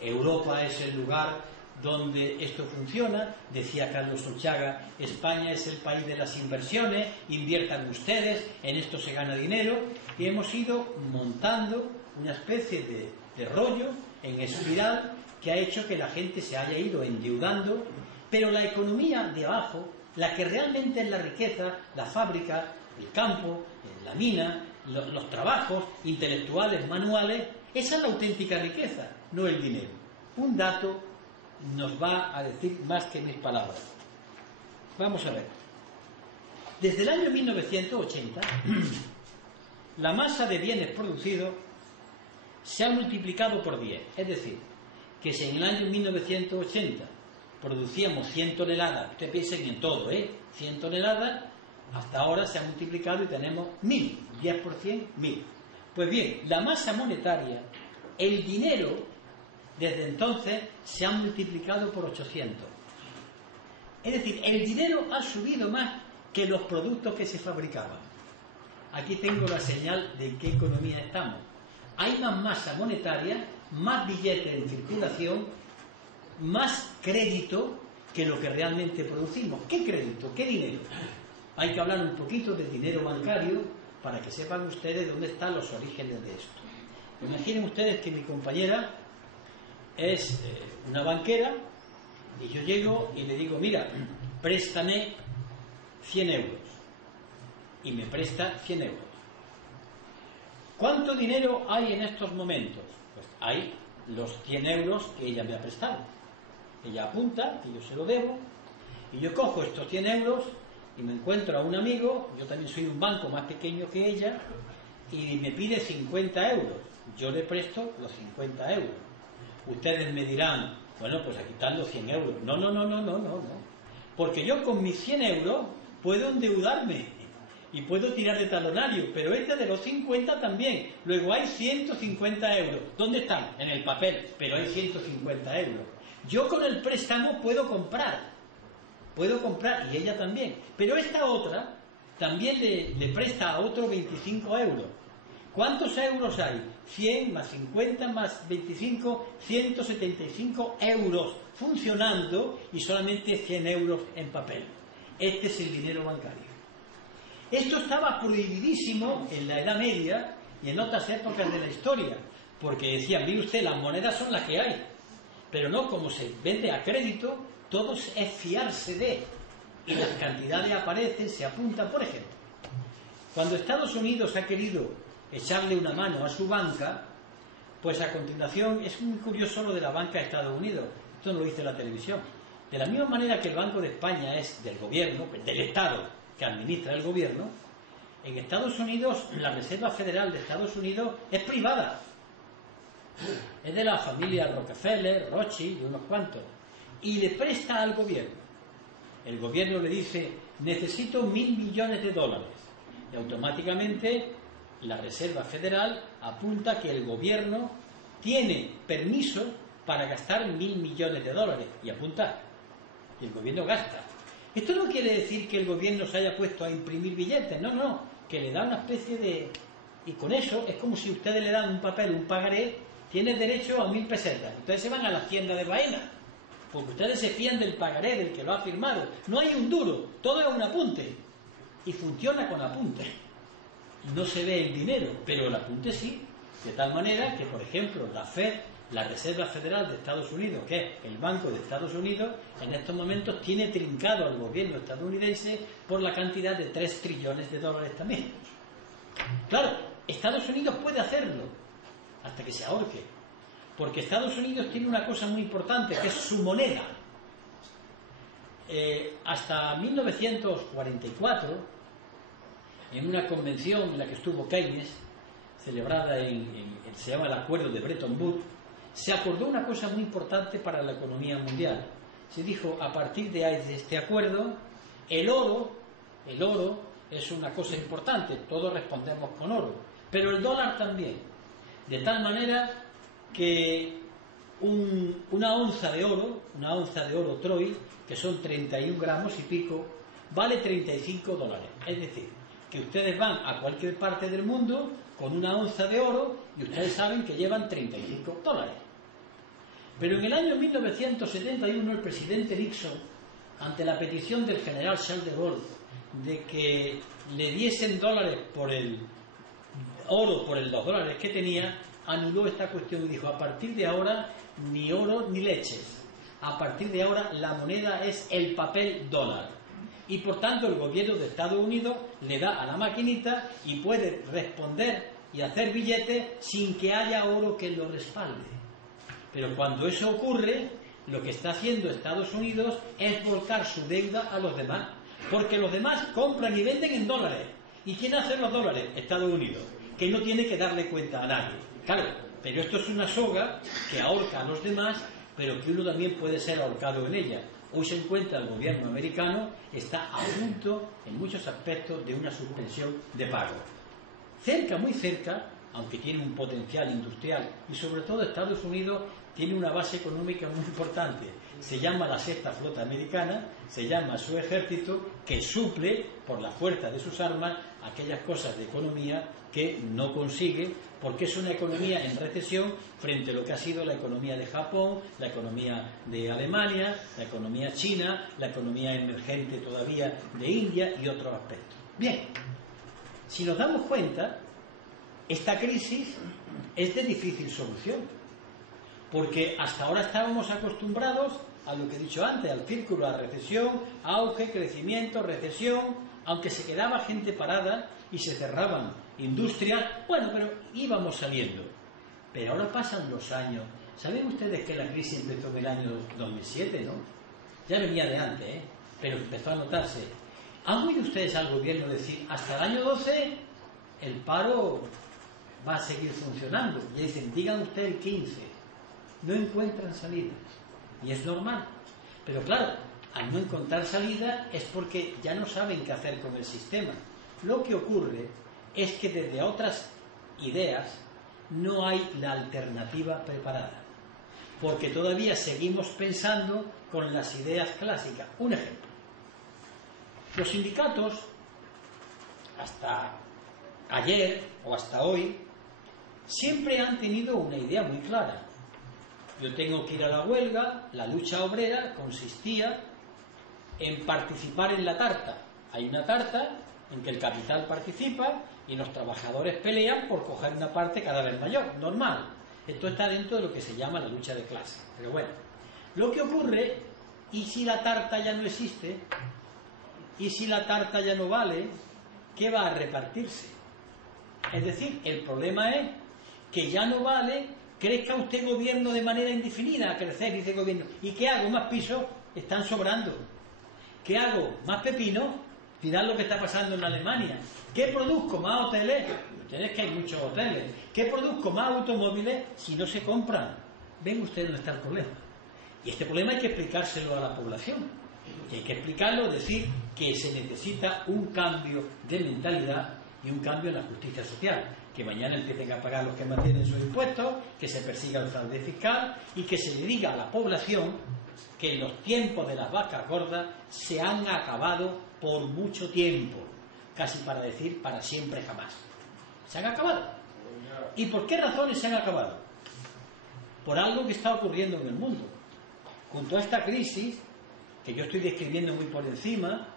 Europa es el lugar donde esto funciona, decía Carlos Solchaga, España es el país de las inversiones, inviertan ustedes, en esto se gana dinero, y hemos ido montando una especie de rollo en espiral que ha hecho que la gente se haya ido endeudando, pero la economía de abajo, la que realmente es la riqueza, la fábrica, el campo, la mina, los trabajos intelectuales, manuales, esa es la auténtica riqueza, no el dinero. Un dato nos va a decir más que mis palabras. Vamos a ver. Desde el año 1980, la masa de bienes producidos se ha multiplicado por 10. Es decir, que si en el año 1980 producíamos 100 toneladas, ustedes piensen en todo, 100 toneladas, hasta ahora se ha multiplicado y tenemos 1.000, 10 por 100, 1.000. Pues bien, la masa monetaria, el dinero, desde entonces se ha multiplicado por 800. Es decir, el dinero ha subido más que los productos que se fabricaban. Aquí tengo la señal de en qué economía estamos. Hay más masa monetaria, más billetes en circulación, más crédito que lo que realmente producimos. ¿Qué crédito? ¿Qué dinero? Hay que hablar un poquito de dinero bancario para que sepan ustedes dónde están los orígenes de esto. Imaginen ustedes que mi compañera es una banquera y yo llego y le digo, mira, préstame 100 euros. Y me presta 100 euros. ¿Cuánto dinero hay en estos momentos? Pues hay los 100 euros que ella me ha prestado. Ella apunta, y yo se lo debo, y yo cojo estos 100 euros y me encuentro a un amigo, yo también soy de un banco más pequeño que ella, y me pide 50 euros. Yo le presto los 50 euros. Ustedes me dirán, bueno, pues aquí están los 100 euros. No. Porque yo con mis 100 euros puedo endeudarme. y puedo tirar de talonario, pero este de los 50 también. Luego hay 150 euros. ¿Dónde están? En el papel, pero hay 150 euros. Yo con el préstamo puedo comprar, y ella también. Pero esta otra también le presta a otro 25 euros. ¿Cuántos euros hay? 100 más 50 más 25, 175 euros funcionando y solamente 100 euros en papel. Este es el dinero bancario. Esto estaba prohibidísimo en la Edad Media y en otras épocas de la historia, porque decían, mire usted, las monedas son las que hay, pero no, como se vende a crédito, todo es fiarse de, y las cantidades aparecen, se apuntan. Por ejemplo, cuando Estados Unidos ha querido echarle una mano a su banca, pues a continuación, es muy curioso lo de la banca de Estados Unidos, esto no lo dice la televisión, de la misma manera que el Banco de España es del gobierno, del Estado, que administra el gobierno, en Estados Unidos la Reserva Federal de Estados Unidos es privada, es de la familia Rockefeller, Rothschild y unos cuantos, y le presta al gobierno. El gobierno le dice, necesito 1.000 millones de dólares, y automáticamente la Reserva Federal apunta que el gobierno tiene permiso para gastar 1.000 millones de dólares, y apunta, y el gobierno gasta. Esto no quiere decir que el gobierno se haya puesto a imprimir billetes, no, que le da una especie de... Y con eso es como si ustedes le dan un papel, un pagaré, tiene derecho a 1.000 pesetas. Ustedes se van a la tienda de Baena, porque ustedes se fían del pagaré, del que lo ha firmado. No hay un duro, todo es un apunte. Y funciona con apunte. No se ve el dinero, pero el apunte sí. De tal manera que, por ejemplo, la FED, la Reserva Federal de Estados Unidos, que es el Banco de Estados Unidos, en estos momentos tiene trincado al gobierno estadounidense por la cantidad de 3 trillones de dólares también. Claro, Estados Unidos puede hacerlo hasta que se ahorque, porque Estados Unidos tiene una cosa muy importante, que es su moneda. Hasta 1944, en una convención en la que estuvo Keynes, celebrada se llama el Acuerdo de Bretton Woods, se acordó una cosa muy importante para la economía mundial. Se dijo, a partir de este acuerdo, el oro es una cosa importante, todos respondemos con oro, pero el dólar también. De tal manera que una onza de oro Troy, que son 31 gramos y pico, vale 35 dólares. Es decir, que ustedes van a cualquier parte del mundo con una onza de oro y ustedes saben que llevan 35 dólares. Pero en el año 1971 el presidente Nixon, ante la petición del general Charles de Gaulle de que le diesen dólares por el oro, por los dólares que tenía, anuló esta cuestión y dijo, a partir de ahora ni oro ni leches, a partir de ahora la moneda es el papel dólar. Y por tanto el gobierno de Estados Unidos le da a la maquinita y puede responder y hacer billetes sin que haya oro que lo respalde. Pero cuando eso ocurre, lo que está haciendo Estados Unidos es volcar su deuda a los demás, porque los demás compran y venden en dólares. ¿Y quién hace los dólares? Estados Unidos, que no tiene que darle cuenta a nadie. Claro, pero esto es una soga que ahorca a los demás, pero que uno también puede ser ahorcado en ella. Hoy se encuentra el gobierno americano, está a punto, en muchos aspectos, de una suspensión de pago. Cerca, muy cerca, aunque tiene un potencial industrial, y sobre todo Estados Unidos tiene una base económica muy importante. Se llama la Sexta Flota Americana, se llama su ejército, que suple, por la fuerza de sus armas, aquellas cosas de economía que no consigue, porque es una economía en recesión frente a lo que ha sido la economía de Japón, la economía de Alemania, la economía china, la economía emergente todavía de India y otros aspectos. Bien, si nos damos cuenta, esta crisis es de difícil solución, porque hasta ahora estábamos acostumbrados a lo que he dicho antes, al círculo, a recesión, auge, crecimiento, recesión, aunque se quedaba gente parada y se cerraban industrias, bueno, pero íbamos saliendo. Pero ahora pasan los años. ¿Saben ustedes que la crisis empezó en el año 2007, no? Ya venía de antes, pero empezó a notarse. ¿Han oído ustedes al gobierno decir, hasta el año 12 el paro va a seguir funcionando? Y dicen, digan usted el 15. No encuentran salidas. Y es normal. Pero claro, al no encontrar salida es porque ya no saben qué hacer con el sistema. Lo que ocurre es que desde otras ideas no hay la alternativa preparada, porque todavía seguimos pensando con las ideas clásicas. Un ejemplo: los sindicatos, hasta ayer o hasta hoy, siempre han tenido una idea muy clara. Yo tengo que ir a la huelga. La lucha obrera consistía en participar en la tarta. Hay una tarta en que el capital participa y los trabajadores pelean por coger una parte cada vez mayor, normal. Esto está dentro de lo que se llama la lucha de clase. Pero bueno, lo que ocurre, y si la tarta ya no existe, y si la tarta ya no vale, ¿qué va a repartirse? Es decir, el problema es que ya no vale, crezca usted gobierno de manera indefinida, a crecer, dice el gobierno. ¿Y qué hago? Más pisos están sobrando. ¿Qué hago? Más pepino. Mirad lo que está pasando en Alemania. ¿Qué produzco? Más hoteles. Ustedes, que hay muchos hoteles. ¿Qué produzco? Más automóviles si no se compran. Ven ustedes dónde está el problema. Y este problema hay que explicárselo a la población. Y hay que explicarlo, decir que se necesita un cambio de mentalidad y un cambio en la justicia social. Que mañana empiecen a pagar los que mantienen sus impuestos, que se persiga el fraude fiscal y que se le diga a la población que los tiempos de las vacas gordas se han acabado por mucho tiempo, casi para decir para siempre jamás. Se han acabado. ¿Y por qué razones se han acabado? Por algo que está ocurriendo en el mundo. Junto a esta crisis, que yo estoy describiendo muy por encima,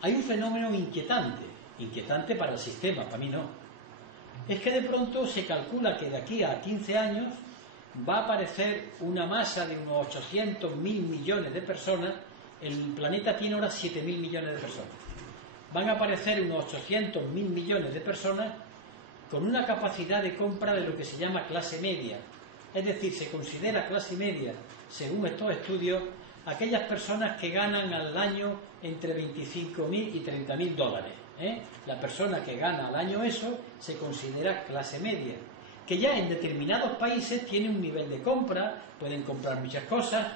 hay un fenómeno inquietante para el sistema, para mí no. Es que de pronto se calcula que de aquí a 15 años va a aparecer una masa de unos 800.000 millones de personas. El planeta tiene ahora 7.000 millones de personas. Van a aparecer unos 800.000 millones de personas con una capacidad de compra de lo que se llama clase media. Es decir, se considera clase media, según estos estudios, aquellas personas que ganan al año entre 25.000 y 30.000 dólares. La persona que gana al año eso se considera clase media, que ya en determinados países tiene un nivel de compra, pueden comprar muchas cosas.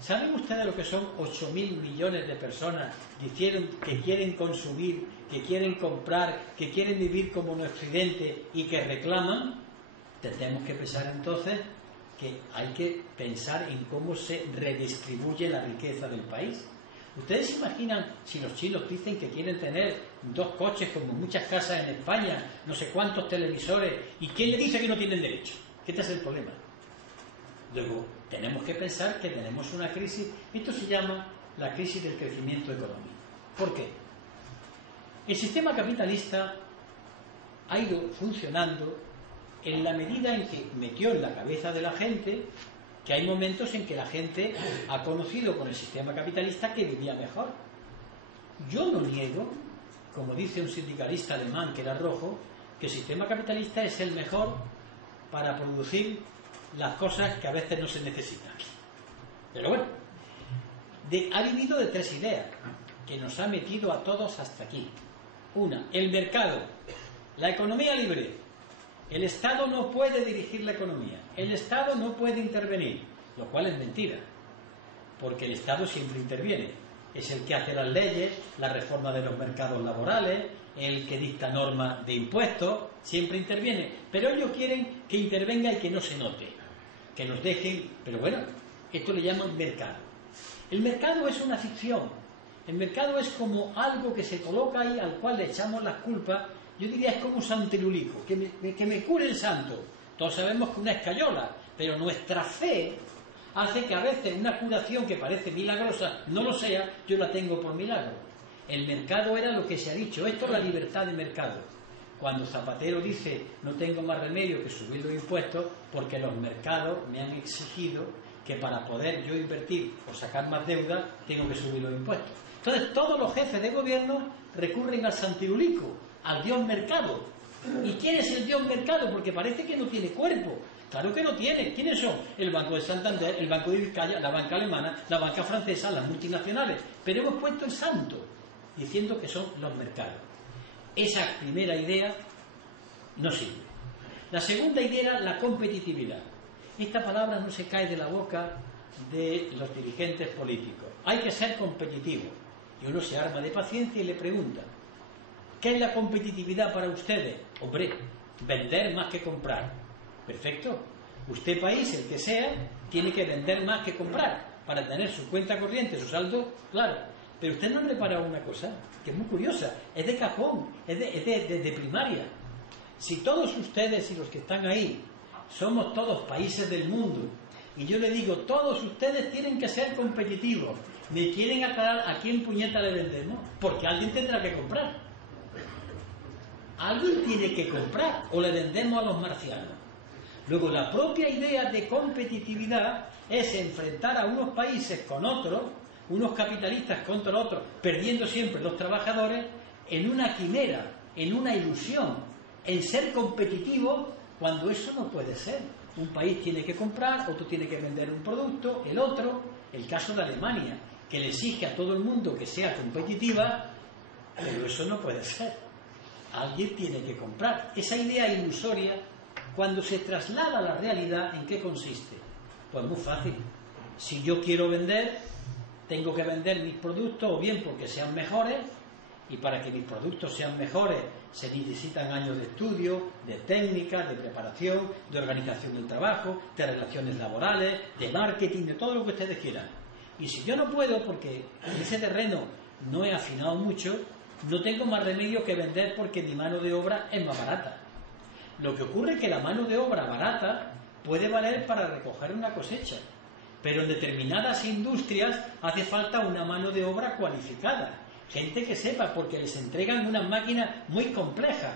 ¿Saben ustedes lo que son 8.000 millones de personas que quieren consumir, que quieren comprar, que quieren vivir como en Occidente y que reclaman? Tenemos que pensar entonces que hay que pensar en cómo se redistribuye la riqueza del país. ¿Ustedes se imaginan si los chinos dicen que quieren tener 2 coches como muchas casas en España, no sé cuántos televisores, y quién le dice que no tienen derecho? ¿Qué este es el problema? Luego, tenemos que pensar que tenemos una crisis. Esto se llama la crisis del crecimiento económico. ¿Por qué? El sistema capitalista ha ido funcionando en la medida en que metió en la cabeza de la gente que hay momentos en que la gente ha conocido con el sistema capitalista que vivía mejor. Yo no niego, como dice un sindicalista alemán que era rojo, que el sistema capitalista es el mejor para producir las cosas que a veces no se necesitan. Pero bueno, ha vivido de 3 ideas que nos ha metido a todos hasta aquí. Una, el mercado, la economía libre. El Estado no puede dirigir la economía, el Estado no puede intervenir, lo cual es mentira, porque el Estado siempre interviene. Es el que hace las leyes, la reforma de los mercados laborales, el que dicta normas de impuestos, siempre interviene. Pero ellos quieren que intervenga y que no se note, que nos dejen. Pero bueno, esto le llaman mercado. El mercado es una ficción. El mercado es como algo que se coloca ahí al cual le echamos las culpas. Yo diría es como un santilulico, que me cure el santo. Todos sabemos que una escayola, pero nuestra fe hace que a veces una curación que parece milagrosa no lo sea, yo la tengo por milagro. El mercado era lo que se ha dicho, esto es la libertad de mercado. Cuando Zapatero dice no tengo más remedio que subir los impuestos porque los mercados me han exigido que para poder yo invertir o sacar más deuda tengo que subir los impuestos. Entonces todos los jefes de gobierno recurren al santilulico, al dios mercado. ¿Y quién es el dios mercado? Porque parece que no tiene cuerpo. Claro que no tiene. ¿Quiénes son? El Banco de Santander, el Banco de Vizcaya, la banca alemana, la banca francesa, las multinacionales. Pero hemos puesto el santo, diciendo que son los mercados. Esa primera idea no sirve. La segunda idea era la competitividad. Esta palabra no se cae de la boca de los dirigentes políticos. Hay que ser competitivo. Y uno se arma de paciencia y le pregunta, ¿Qué es la competitividad para ustedes? Hombre, vender más que comprar. Perfecto. Usted, país, el que sea, tiene que vender más que comprar para tener su cuenta corriente, su saldo, claro. Pero usted no ha preparado una cosa que es muy curiosa, es de cajón, es de primaria. Si todos ustedes y los que están ahí somos todos países del mundo, y yo le digo, todos ustedes tienen que ser competitivos, me quieren aclarar a quién puñeta le vendemos, porque alguien tendrá que comprar. Alguien tiene que comprar, o le vendemos a los marcianos. Luego, la propia idea de competitividad es enfrentar a unos países con otros, unos capitalistas contra otros, perdiendo siempre los trabajadores, en una quimera, en una ilusión, en ser competitivo, cuando eso no puede ser. Un país tiene que comprar, otro tiene que vender un producto, el otro, el caso de Alemania, que le exige a todo el mundo que sea competitiva, pero eso no puede ser. Alguien tiene que comprar. Esa idea ilusoria, cuando se traslada a la realidad, ¿en qué consiste? Pues muy fácil. Si yo quiero vender, tengo que vender mis productos o bien porque sean mejores, y para que mis productos sean mejores se necesitan años de estudio, de técnicas, de preparación, de organización del trabajo, de relaciones laborales, de marketing, de todo lo que ustedes quieran. Y si yo no puedo, porque en ese terreno no he afinado mucho, no tengo más remedio que vender porque mi mano de obra es más barata. Lo que ocurre es que la mano de obra barata puede valer para recoger una cosecha, pero en determinadas industrias hace falta una mano de obra cualificada, gente que sepa, porque les entregan unas máquinas muy complejas,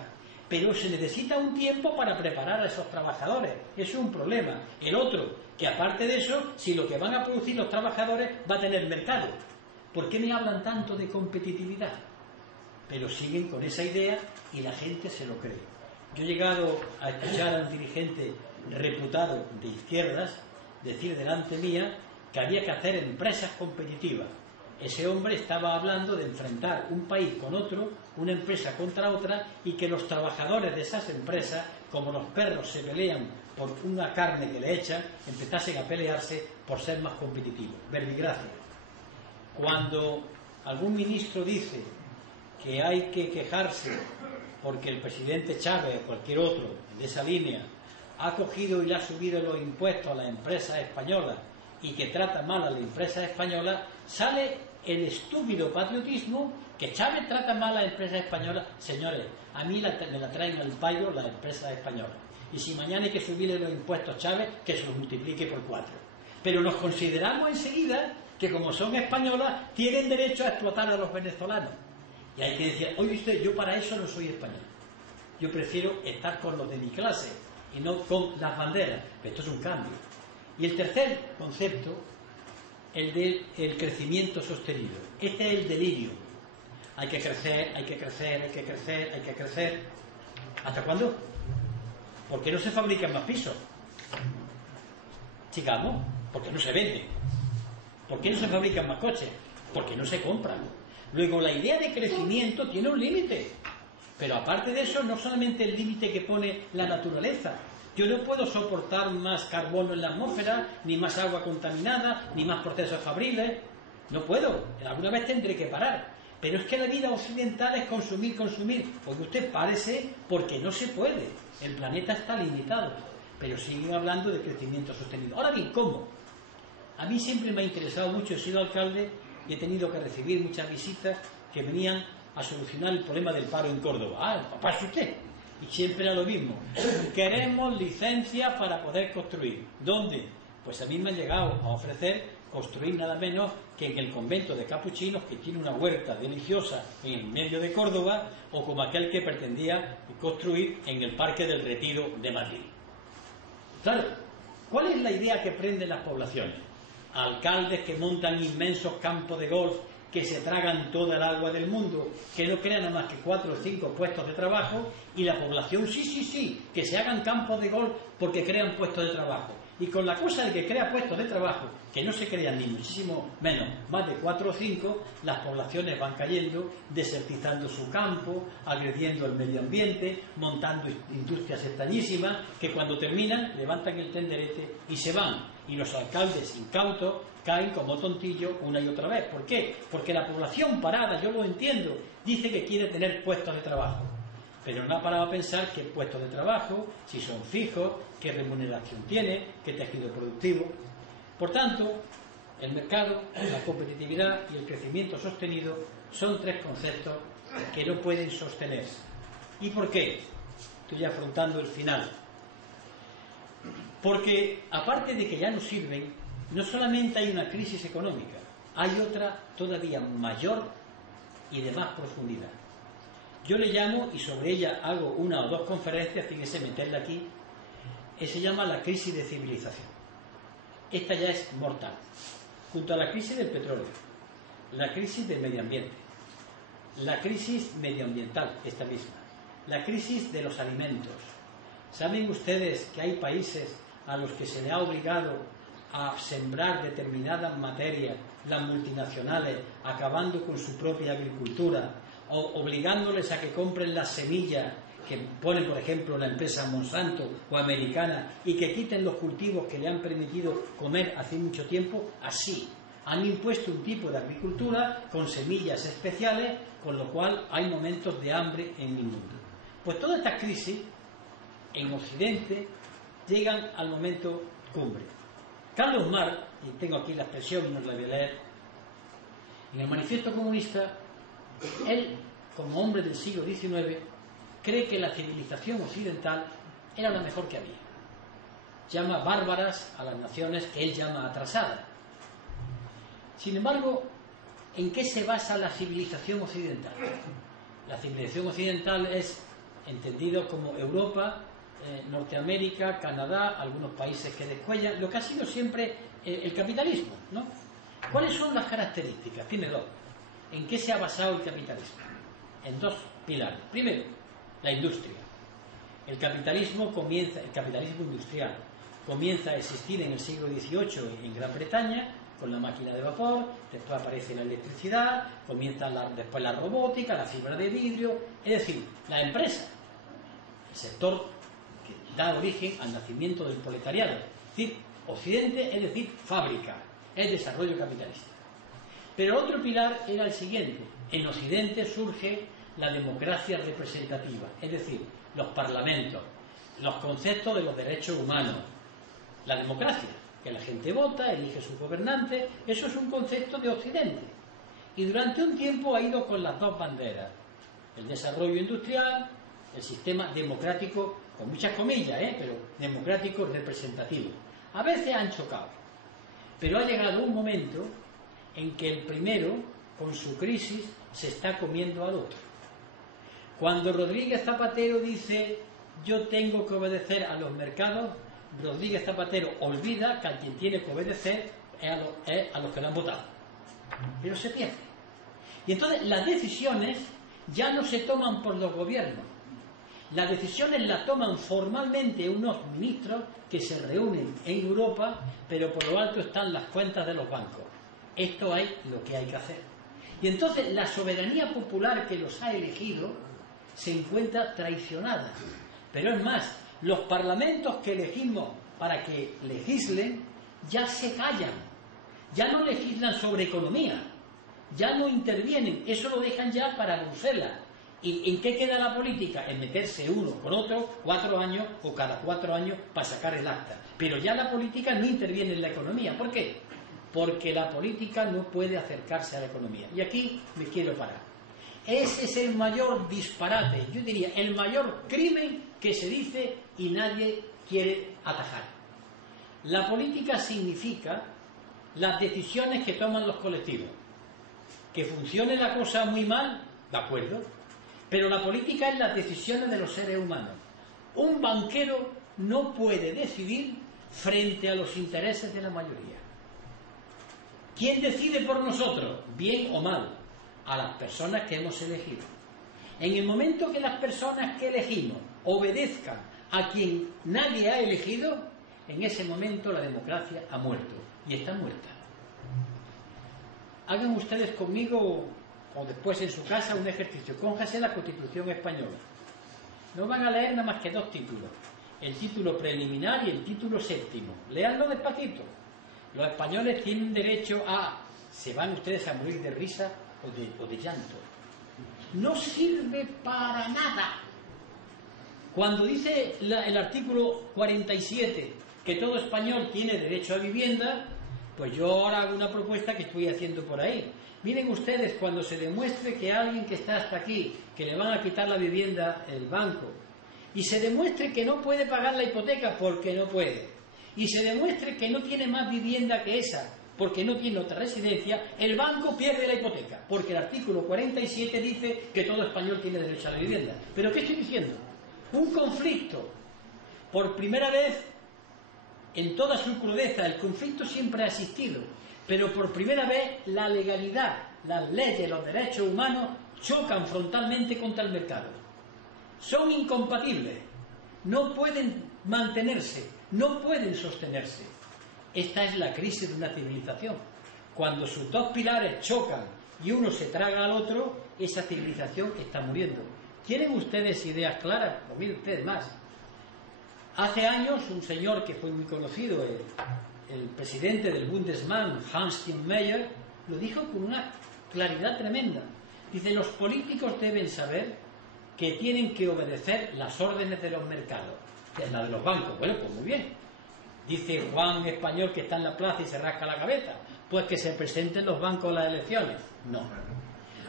pero se necesita un tiempo para preparar a esos trabajadores. Eso es un problema. El otro, que aparte de eso, si lo que van a producir los trabajadores va a tener mercado. ¿Por qué me hablan tanto de competitividad? Pero siguen con esa idea y la gente se lo cree. Yo he llegado a escuchar a un dirigente reputado de izquierdas decir delante mía que había que hacer empresas competitivas. Ese hombre estaba hablando de enfrentar un país con otro, una empresa contra otra, y que los trabajadores de esas empresas, como los perros se pelean por una carne que le echan, empezasen a pelearse por ser más competitivos. Verbigracia. Cuando algún ministro dice que hay que quejarse porque el presidente Chávez o cualquier otro de esa línea ha cogido y le ha subido los impuestos a las empresas españolas y que trata mal a las empresas españolas, sale el estúpido patriotismo que Chávez trata mal a las empresas españolas. Señores, a mí me la traen al pairo las empresas españolas. Y si mañana hay que subirle los impuestos a Chávez, que se los multiplique por 4. Pero nos consideramos enseguida que como son españolas, tienen derecho a explotar a los venezolanos. Y hay que decir, oye usted, yo para eso no soy español. Yo prefiero estar con los de mi clase y no con las banderas. Pero esto es un cambio. Y el tercer concepto, el del crecimiento sostenido. Este es el delirio. Hay que crecer, hay que crecer, hay que crecer, hay que crecer. ¿Hasta cuándo? ¿Por qué no se fabrican más pisos? Sigamos, porque no se venden. ¿Por qué no se fabrican más coches? Porque no se compran. Luego, la idea de crecimiento tiene un límite. Pero aparte de eso, no solamente el límite que pone la naturaleza. Yo no puedo soportar más carbono en la atmósfera, ni más agua contaminada, ni más procesos fabriles. No puedo. Alguna vez tendré que parar. Pero es que la vida occidental es consumir, consumir. Porque usted párese porque no se puede. El planeta está limitado. Pero siguen hablando de crecimiento sostenido. Ahora bien, ¿cómo? A mí siempre me ha interesado mucho, he sido alcalde y he tenido que recibir muchas visitas que venían a solucionar el problema del paro en Córdoba. Ah, papá, es usted. Y siempre era lo mismo. Queremos licencias para poder construir. ¿Dónde? Pues a mí me han llegado a ofrecer construir nada menos que en el convento de capuchinos, que tiene una huerta deliciosa en el medio de Córdoba, o como aquel que pretendía construir en el Parque del Retiro de Madrid. Claro, ¿cuál es la idea que prenden las poblaciones? Alcaldes que montan inmensos campos de golf que se tragan toda el agua del mundo, que no crean nada más que 4 o 5 puestos de trabajo, y la población, sí, que se hagan campos de golf porque crean puestos de trabajo. Y con la cosa de que crea puestos de trabajo, que no se crean ni muchísimo menos, más de 4 o 5, las poblaciones van cayendo, desertizando su campo, agrediendo el medio ambiente, montando industrias extrañísimas, que cuando terminan levantan el tenderete y se van. y los alcaldes incautos caen como tontillos una y otra vez. ¿Por qué? Porque la población parada, yo lo entiendo, dice que quiere tener puestos de trabajo, pero no ha parado a pensar qué puestos de trabajo, si son fijos, qué remuneración tiene, qué tejido productivo. Por tanto, el mercado, la competitividad y el crecimiento sostenido son tres conceptos que no pueden sostenerse. ¿Y por qué? Estoy afrontando el final. Porque, aparte de que ya no sirven, no solamente hay una crisis económica, hay otra todavía mayor y de más profundidad. Yo le llamo, y sobre ella hago una o dos conferencias, fíjese meterla aquí, se llama la crisis de civilización. Esta ya es mortal. Junto a la crisis del petróleo, la crisis del medio ambiente, la crisis medioambiental, esta misma, la crisis de los alimentos. ¿Saben ustedes que hay países a los que se le ha obligado a sembrar determinadas materias, las multinacionales, acabando con su propia agricultura, o obligándoles a que compren las semillas que pone, por ejemplo, la empresa Monsanto o americana, y que quiten los cultivos que le han permitido comer hace mucho tiempo? Así han impuesto un tipo de agricultura con semillas especiales, con lo cual hay momentos de hambre en el mundo. Pues todas estas crisis en Occidente llegan al momento cumbre. Carlos Marx, y tengo aquí la expresión y no la voy a leer, en el Manifiesto Comunista, él, como hombre del siglo XIX, cree que la civilización occidental era la mejor que había. Llama bárbaras a las naciones que él llama atrasadas. Sin embargo, ¿en qué se basa la civilización occidental? La civilización occidental es entendido como Europa, Norteamérica, Canadá, algunos países que descuellan, lo que ha sido siempre el capitalismo, ¿no? ¿Cuáles son las características? Tiene dos. ¿En qué se ha basado el capitalismo? En dos pilares. Primero, la industria. El capitalismo industrial comienza a existir en el siglo XVIII en Gran Bretaña con la máquina de vapor, después aparece la electricidad, comienza después la robótica, la fibra de vidrio, es decir, la empresa, el sector que da origen al nacimiento del proletariado. Es decir, Occidente, es decir, fábrica, es desarrollo capitalista. Pero otro pilar era el siguiente: en Occidente surge la democracia representativa, es decir, los parlamentos, los conceptos de los derechos humanos, la democracia, que la gente vota, elige sus gobernantes. Eso es un concepto de Occidente. Y durante un tiempo ha ido con las dos banderas: el desarrollo industrial, el sistema democrático, con muchas comillas, pero democrático representativo. A veces han chocado, pero ha llegado un momento en que el primero, con su crisis, se está comiendo al otro. Cuando Rodríguez Zapatero dice yo tengo que obedecer a los mercados, Rodríguez Zapatero olvida que a quien tiene que obedecer es a los que lo han votado. Pero se pierde. Y entonces las decisiones ya no se toman por los gobiernos. Las decisiones las toman formalmente unos ministros que se reúnen en Europa, pero por lo alto están las cuentas de los bancos. Esto es lo que hay que hacer. Y entonces la soberanía popular que los ha elegido se encuentra traicionada. Pero es más, los parlamentos que elegimos para que legislen ya se callan, ya no legislan sobre economía, ya no intervienen, eso lo dejan ya para Bruselas. ¿Y en qué queda la política? En meterse uno con otro 4 años o cada 4 años para sacar el acta. Pero ya la política no interviene en la economía. ¿Por qué? Porque la política no puede acercarse a la economía. Y aquí me quiero parar. Ese es el mayor disparate, yo diría, el mayor crimen que se dice y nadie quiere atajar. La política significa las decisiones que toman los colectivos. Que funcione la cosa muy mal, de acuerdo, pero la política es las decisiones de los seres humanos. Un banquero no puede decidir frente a los intereses de la mayoría. ¿Quién decide por nosotros, bien o mal? A las personas que hemos elegido. En el momento que las personas que elegimos obedezcan a quien nadie ha elegido, en ese momento la democracia ha muerto y está muerta. Hagan ustedes conmigo o después en su casa un ejercicio. Cójanse la Constitución española. No van a leer nada más que 2 títulos. el título preliminar y el título séptimo. Léanlo despacito. Los españoles tienen derecho a... ¿Se van ustedes a morir de risa o de llanto? No sirve para nada. Cuando dice el artículo 47 que todo español tiene derecho a vivienda, pues yo ahora hago una propuesta que estoy haciendo por ahí. Miren ustedes, cuando se demuestre que a alguien que está hasta aquí, que le van a quitar la vivienda el banco, y se demuestre que no puede pagar la hipoteca porque no puede, y se demuestre que no tiene más vivienda que esa porque no tiene otra residencia, el banco pierde la hipoteca, porque el artículo 47 dice que todo español tiene derecho a la vivienda. ¿Pero qué estoy diciendo? Un conflicto. Por primera vez, en toda su crudeza, el conflicto siempre ha existido, pero por primera vez la legalidad, las leyes, los derechos humanos chocan frontalmente contra el mercado. Son incompatibles, no pueden mantenerse, no pueden sostenerse. Esta es la crisis de una civilización. Cuando sus dos pilares chocan y uno se traga al otro, esa civilización está muriendo. ¿Tienen ustedes ideas claras? O miren ustedes más. Hace años un señor que fue muy conocido, el presidente del Bundesbank, Hans-Tim Meyer, lo dijo con una claridad tremenda. Dice, los políticos deben saber que tienen que obedecer las órdenes de los mercados, que es la de los bancos. Bueno, pues muy bien. Dice Juan español que está en la plaza y se rasca la cabeza, pues que se presenten los bancos a las elecciones. No.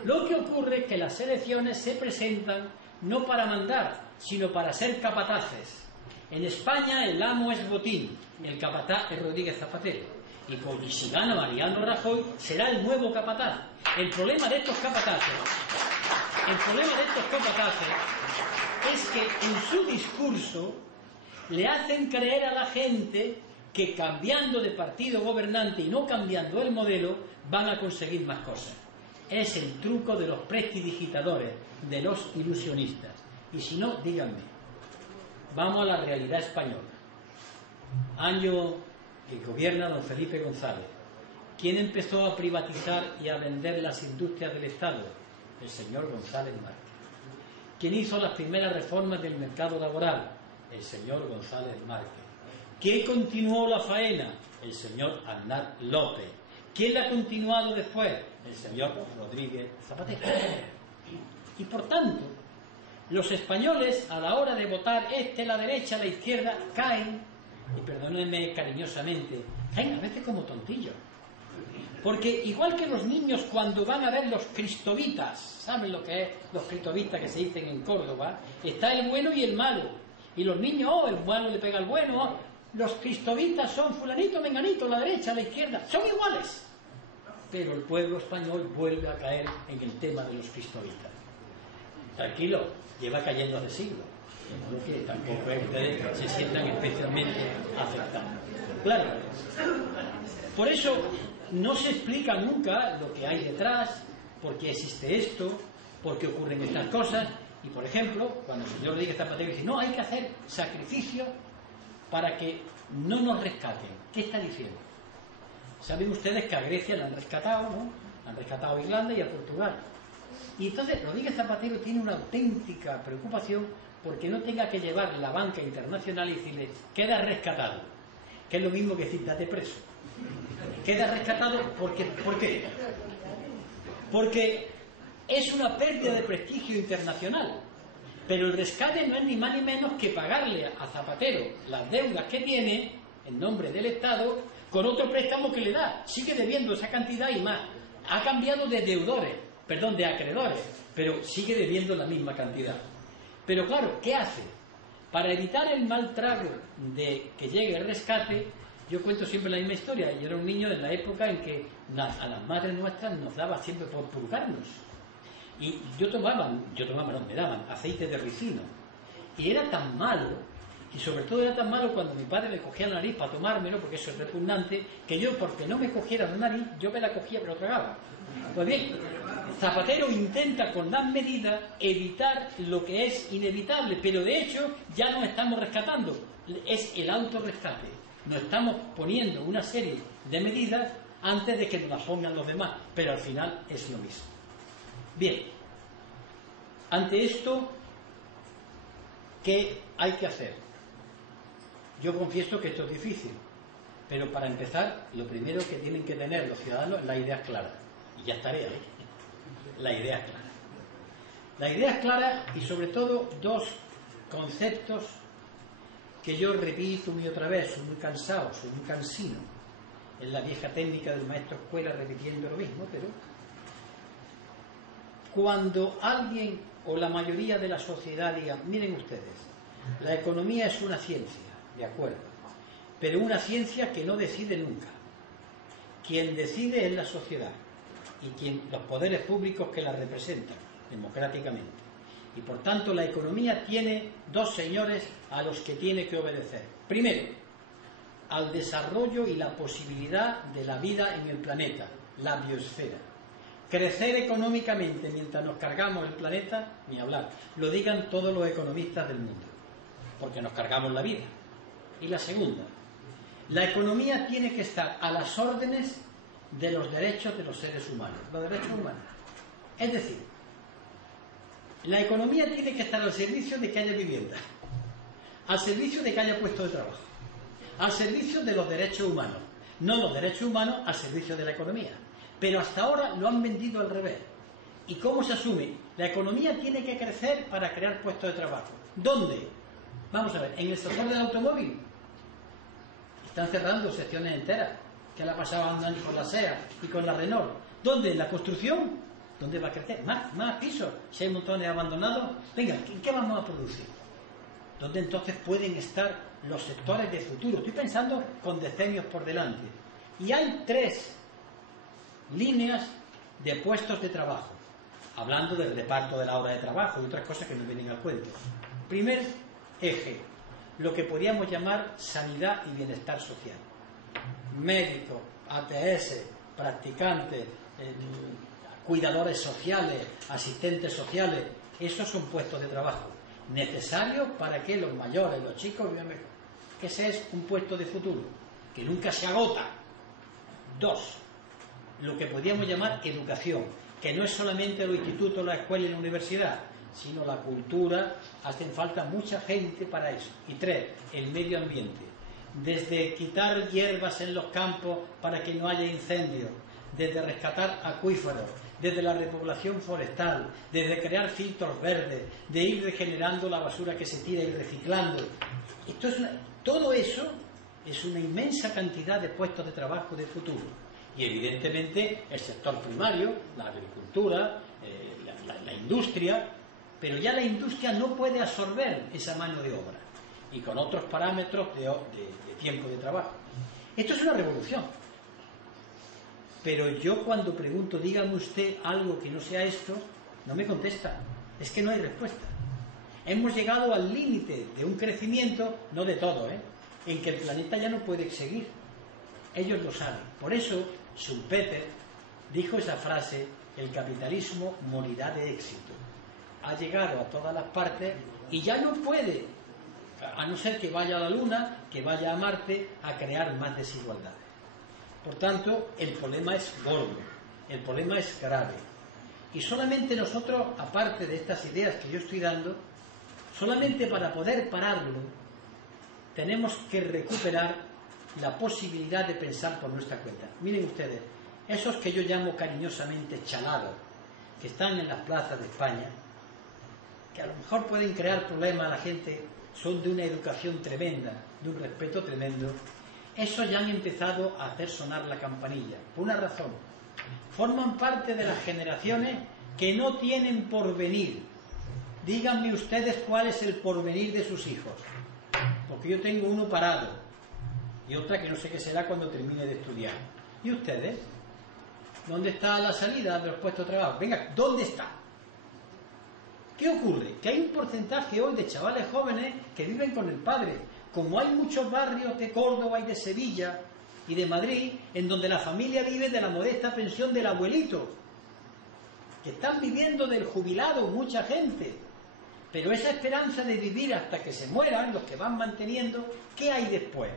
Lo que ocurre es que las elecciones se presentan no para mandar, sino para ser capataces. En España el amo es Botín, el capataz es Rodríguez Zapatero. Y si gana Mariano Rajoy, será el nuevo capataz. El problema de estos capataces es que en su discurso le hacen creer a la gente que cambiando de partido gobernante y no cambiando el modelo van a conseguir más cosas. Es el truco de los prestidigitadores, de los ilusionistas. Y si no, díganme. Vamos a la realidad española. Año que gobierna don Felipe González. ¿Quién empezó a privatizar y a vender las industrias del Estado? El señor González Márquez. ¿Quién hizo las primeras reformas del mercado laboral? El señor González Márquez. ¿Quién continuó la faena? El señor Aznar López. ¿Quién la ha continuado después? El señor Rodríguez Zapatero. Y por tanto, los españoles a la hora de votar la derecha, la izquierda, caen, y perdónenme cariñosamente, caen a veces como tontillos. Porque igual que los niños cuando van a ver los cristovitas, ¿saben lo que es los cristovitas que se dicen en Córdoba? Está el bueno y el malo. Y los niños, el malo le pega al bueno, los cristovitas son fulanito, menganito, la derecha, la izquierda, son iguales. Pero el pueblo español vuelve a caer en el tema de los cristovitas. Tranquilo, lleva cayendo hace siglos. Porque tampoco es que ustedes se sientan especialmente afectados. Claro, por eso no se explica nunca lo que hay detrás, por qué existe esto, por qué ocurren estas cosas. Y por ejemplo, cuando el señor Rodríguez Zapatero dice, no, hay que hacer sacrificios para que no nos rescaten. ¿Qué está diciendo? Saben ustedes que a Grecia la han rescatado, ¿no? Han rescatado a Irlanda y a Portugal. Y entonces Rodríguez Zapatero tiene una auténtica preocupación porque no tenga que llevar la banca internacional y decirle, queda rescatado. Que es lo mismo que decir, date preso. Queda rescatado porque, ¿por qué? Porque es una pérdida de prestigio internacional. Pero el rescate no es ni más ni menos que pagarle a Zapatero las deudas que tiene en nombre del Estado con otro préstamo que le da. Sigue debiendo esa cantidad y más. Ha cambiado de de acreedores, pero sigue debiendo la misma cantidad. Pero claro, ¿qué hace? Para evitar el mal trago de que llegue el rescate, yo cuento siempre la misma historia. Yo era un niño en la época en que a las madres nuestras nos daba siempre por purgarnos. Y me daban aceite de ricino. Y era tan malo, y sobre todo era tan malo cuando mi padre me cogía la nariz para tomármelo, porque eso es repugnante, que yo, porque no me cogiera la nariz, yo me la cogía pero tragaba. Pues bien, Zapatero intenta con las medidas evitar lo que es inevitable, pero de hecho ya nos estamos rescatando. Es el autorrescate. Nos estamos poniendo una serie de medidas antes de que nos las pongan los demás, pero al final es lo mismo. Bien, ante esto, ¿qué hay que hacer? Yo confieso que esto es difícil, pero para empezar, lo primero que tienen que tener los ciudadanos es la idea clara. Y ya estaré ahí. La idea clara. La idea es clara y sobre todo dos conceptos que yo repito muy otra vez, soy muy cansado, soy muy cansino. Es la vieja técnica del maestro escuela repitiendo lo mismo, pero cuando alguien o la mayoría de la sociedad diga, miren ustedes, la economía es una ciencia, de acuerdo, pero una ciencia que no decide nunca. Quien decide es la sociedad y los poderes públicos que la representan democráticamente. Y por tanto la economía tiene dos señores a los que tiene que obedecer. Primero, al desarrollo y la posibilidad de la vida en el planeta, la biosfera. Crecer económicamente mientras nos cargamos el planeta, ni hablar. Lo digan todos los economistas del mundo, porque nos cargamos la vida. Y la segunda, la economía tiene que estar a las órdenes de los derechos de los seres humanos, los derechos humanos. Es decir, la economía tiene que estar al servicio de que haya vivienda, al servicio de que haya puestos de trabajo, al servicio de los derechos humanos, no los derechos humanos al servicio de la economía. Pero hasta ahora lo han vendido al revés. ¿Y cómo se asume? La economía tiene que crecer para crear puestos de trabajo. ¿Dónde? Vamos a ver, en el sector del automóvil están cerrando secciones enteras, que la pasaban andando con la SEA y con la Renault. ¿Dónde? ¿En la construcción? ¿Dónde va a crecer? Más pisos. Si hay montones abandonados, venga, ¿qué vamos a producir? ¿Dónde entonces pueden estar los sectores de futuro? Estoy pensando con decenios por delante. Y hay tres líneas de puestos de trabajo, hablando del reparto de la hora de trabajo y otras cosas que no vienen al cuento. Primer eje, lo que podríamos llamar sanidad y bienestar social. Médicos, ATS, practicantes, cuidadores sociales, asistentes sociales, esos son puestos de trabajo necesarios para que los mayores, los chicos vivan mejor. Ese es un puesto de futuro, que nunca se agota. Dos, lo que podríamos llamar educación, que no es solamente los institutos, la escuela y la universidad, sino la cultura. Hacen falta mucha gente para eso. Y tres, el medio ambiente, desde quitar hierbas en los campos para que no haya incendios, desde rescatar acuíferos, desde la repoblación forestal, desde crear filtros verdes, de ir regenerando la basura que se tira y reciclando. Todo eso es una inmensa cantidad de puestos de trabajo de futuro. Y evidentemente el sector primario, la agricultura, la industria, pero ya la industria no puede absorber esa mano de obra y con otros parámetros de tiempo de trabajo. Esto es una revolución. Pero yo cuando pregunto, dígame usted algo que no sea esto, no me contesta. Es que no hay respuesta. Hemos llegado al límite de un crecimiento, no de todo, en que el planeta ya no puede seguir. Ellos lo saben. Por eso Schumpeter dijo esa frase, el capitalismo morirá de éxito. Ha llegado a todas las partes y ya no puede, a no ser que vaya a la Luna, que vaya a Marte, a crear más desigualdades. Por tanto, el problema es gordo, el problema es grave. Y solamente nosotros, aparte de estas ideas que yo estoy dando, solamente para poder pararlo, tenemos que recuperar la posibilidad de pensar por nuestra cuenta. Miren ustedes, esos que yo llamo cariñosamente chalados, que están en las plazas de España, que a lo mejor pueden crear problemas a la gente, son de una educación tremenda, de un respeto tremendo, esos ya han empezado a hacer sonar la campanilla, por una razón. Forman parte de las generaciones que no tienen porvenir. Díganme ustedes cuál es el porvenir de sus hijos, porque yo tengo uno parado y otra que no sé qué será cuando termine de estudiar. ¿Y ustedes? ¿Dónde está la salida de los puestos de trabajo? Venga, ¿dónde está? ¿Qué ocurre? Que hay un porcentaje hoy de chavales jóvenes que viven con el padre. Como hay muchos barrios de Córdoba y de Sevilla y de Madrid en donde la familia vive de la modesta pensión del abuelito, que están viviendo del jubilado mucha gente, pero esa esperanza de vivir hasta que se mueran, los que van manteniendo, ¿qué hay después?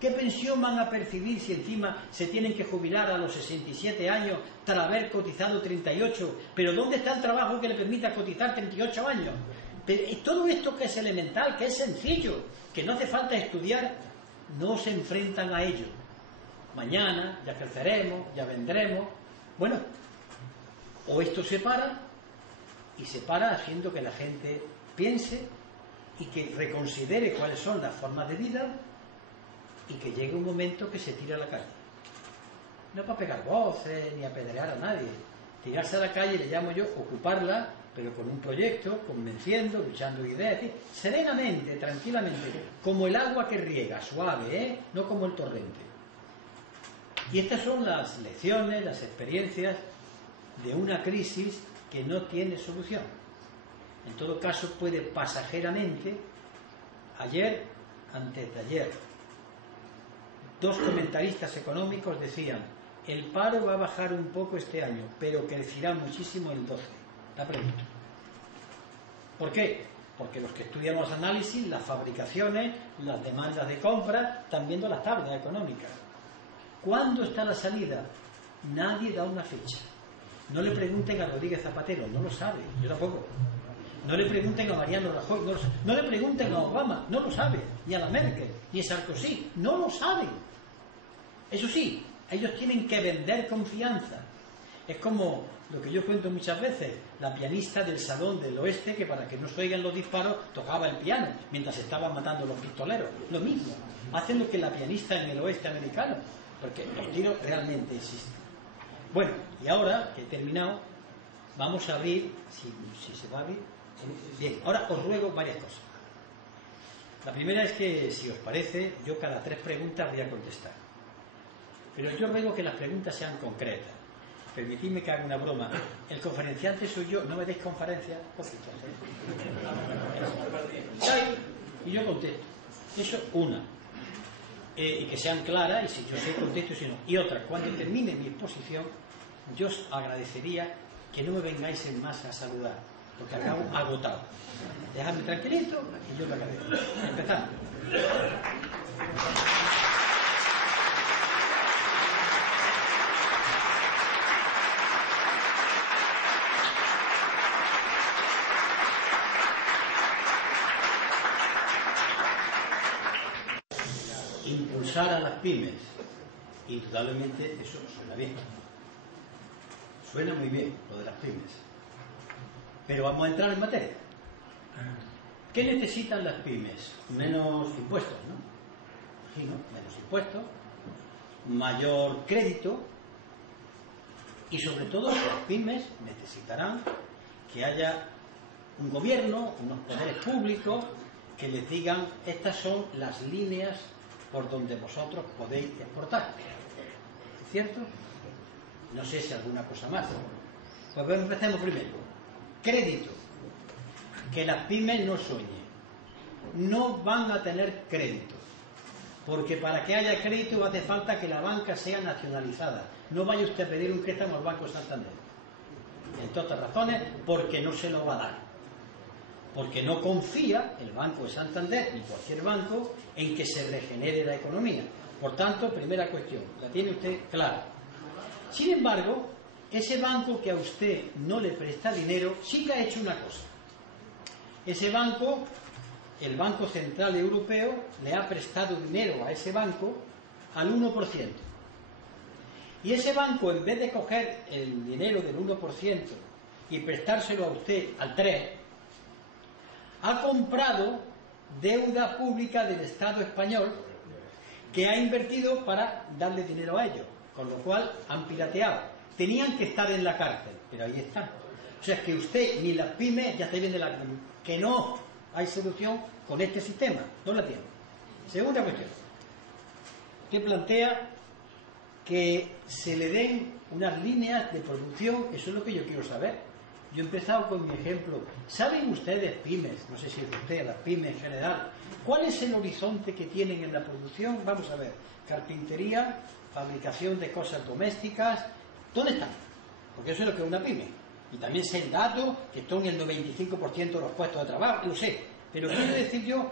¿Qué pensión van a percibir si encima se tienen que jubilar a los 67 años tras haber cotizado 38? ¿Pero dónde está el trabajo que le permita cotizar 38 años? Pero todo esto que es elemental, que es sencillo, que no hace falta estudiar, no se enfrentan a ello. Mañana ya creceremos, ya vendremos. Bueno, o esto se para, y se para haciendo que la gente piense y que reconsidere cuáles son las formas de vida, y que llegue un momento que se tire a la calle. No para pegar voces ni apedrear a nadie. Tirarse a la calle le llamo yo ocuparla, pero con un proyecto, convenciendo, luchando ideas, serenamente, tranquilamente, como el agua que riega, suave, no como el torrente. Y estas son las lecciones, las experiencias de una crisis que no tiene solución. En todo caso, puede pasajeramente, ayer, antes de ayer, 2 comentaristas económicos decían: el paro va a bajar un poco este año, pero crecerá muchísimo el 12. La pregunta. ¿Por qué? Porque los que estudian los análisis, las fabricaciones, las demandas de compra, están viendo las tablas económicas. ¿Cuándo está la salida? Nadie da una fecha. No le pregunten a Rodríguez Zapatero, no lo sabe, yo tampoco. No le pregunten a Mariano Rajoy, no lo sabe. No le pregunten a Obama, no lo sabe. Ni a la Merkel, ni a Sarkozy, no lo saben. Eso sí, ellos tienen que vender confianza. Es como lo que yo cuento muchas veces, la pianista del Salón del Oeste, que para que no se oigan los disparos tocaba el piano mientras estaban matando los pistoleros. Lo mismo, hacen lo que la pianista en el oeste americano, porque los tiros realmente existen. Bueno, y ahora que he terminado, vamos a abrir, si se va a abrir. Bien, ahora os ruego varias cosas. La primera es que, si os parece, yo cada 3 preguntas voy a contestar. Pero yo ruego que las preguntas sean concretas. Permitidme que haga una broma. El conferenciante soy yo, no me deis conferencia. Y yo contesto. Eso, una. Y que sean claras, y si yo sé contesto, si no. Y otra, cuando termine mi exposición, yo os agradecería que no me vengáis en masa a saludar, porque acabo agotado. Dejadme tranquilito y yo lo agradezco. Empezamos. Impulsar a las pymes. Indudablemente eso suena bien. Suena muy bien lo de las pymes. Pero vamos a entrar en materia. ¿Qué necesitan las pymes? Menos impuestos, ¿no? Sí, ¿no? Menos impuestos, mayor crédito, y sobre todo las pymes necesitarán que haya un gobierno, unos poderes públicos que les digan: estas son las líneas por donde vosotros podéis exportar. ¿Cierto? No sé si alguna cosa más. Pues bueno, empecemos primero. Crédito. Que las pymes no sueñen. No van a tener crédito. Porque para que haya crédito hace falta que la banca sea nacionalizada. No vaya usted a pedir un préstamo al Banco Santander. Entre otras razones, porque no se lo va a dar. Porque no confía el Banco de Santander, ni cualquier banco, en que se regenere la economía. Por tanto, primera cuestión, la tiene usted clara. Sin embargo, ese banco que a usted no le presta dinero, sí que ha hecho una cosa. Ese banco, el Banco Central Europeo, le ha prestado dinero a ese banco al 1%. Y ese banco, en vez de coger el dinero del 1% y prestárselo a usted al 3%, ha comprado deuda pública del Estado español que ha invertido para darle dinero a ellos, con lo cual han pirateado. Tenían que estar en la cárcel, pero ahí están. O sea, que usted ni las pymes ya está bien de la cárcel. Que no hay solución con este sistema, no la tiene. Segunda cuestión. Usted plantea que se le den unas líneas de producción, eso es lo que yo quiero saber. Yo he empezado con mi ejemplo. ¿Saben ustedes, pymes, no sé si es usted, las pymes en general, cuál es el horizonte que tienen en la producción? Vamos a ver, carpintería, fabricación de cosas domésticas, ¿dónde están? Porque eso es lo que es una pyme. Y también sé el dato, que están en el 95% de los puestos de trabajo, lo sé. Pero quiero decir yo,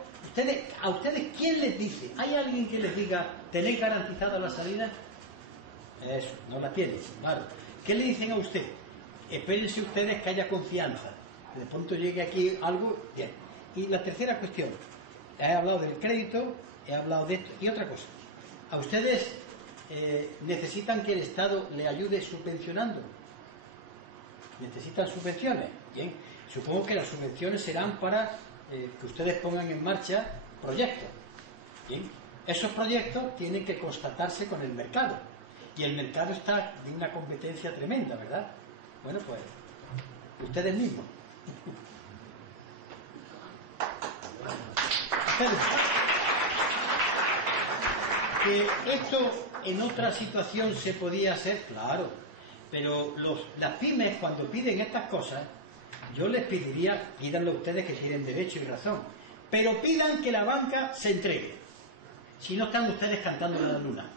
¿a ustedes quién les dice? ¿Hay alguien que les diga, tenéis garantizada la salida? Eso, no la tienen, claro. ¿Qué le dicen a usted? Espérense ustedes que haya confianza. De pronto llegue aquí algo, bien. Y la tercera cuestión, he hablado del crédito, he hablado de esto y otra cosa. ¿A ustedes necesitan que el Estado le ayude subvencionando? ¿Necesitan subvenciones? Bien, supongo que las subvenciones serán para que ustedes pongan en marcha proyectos. Bien, esos proyectos tienen que constatarse con el mercado. Y el mercado está de una competencia tremenda, ¿verdad? Bueno, pues, ustedes mismos. Que esto en otra situación se podía hacer, claro, pero las pymes cuando piden estas cosas, yo les pediría, pídanlo ustedes que tienen derecho y razón, pero pidan que la banca se entregue, si no están ustedes cantando en la luna.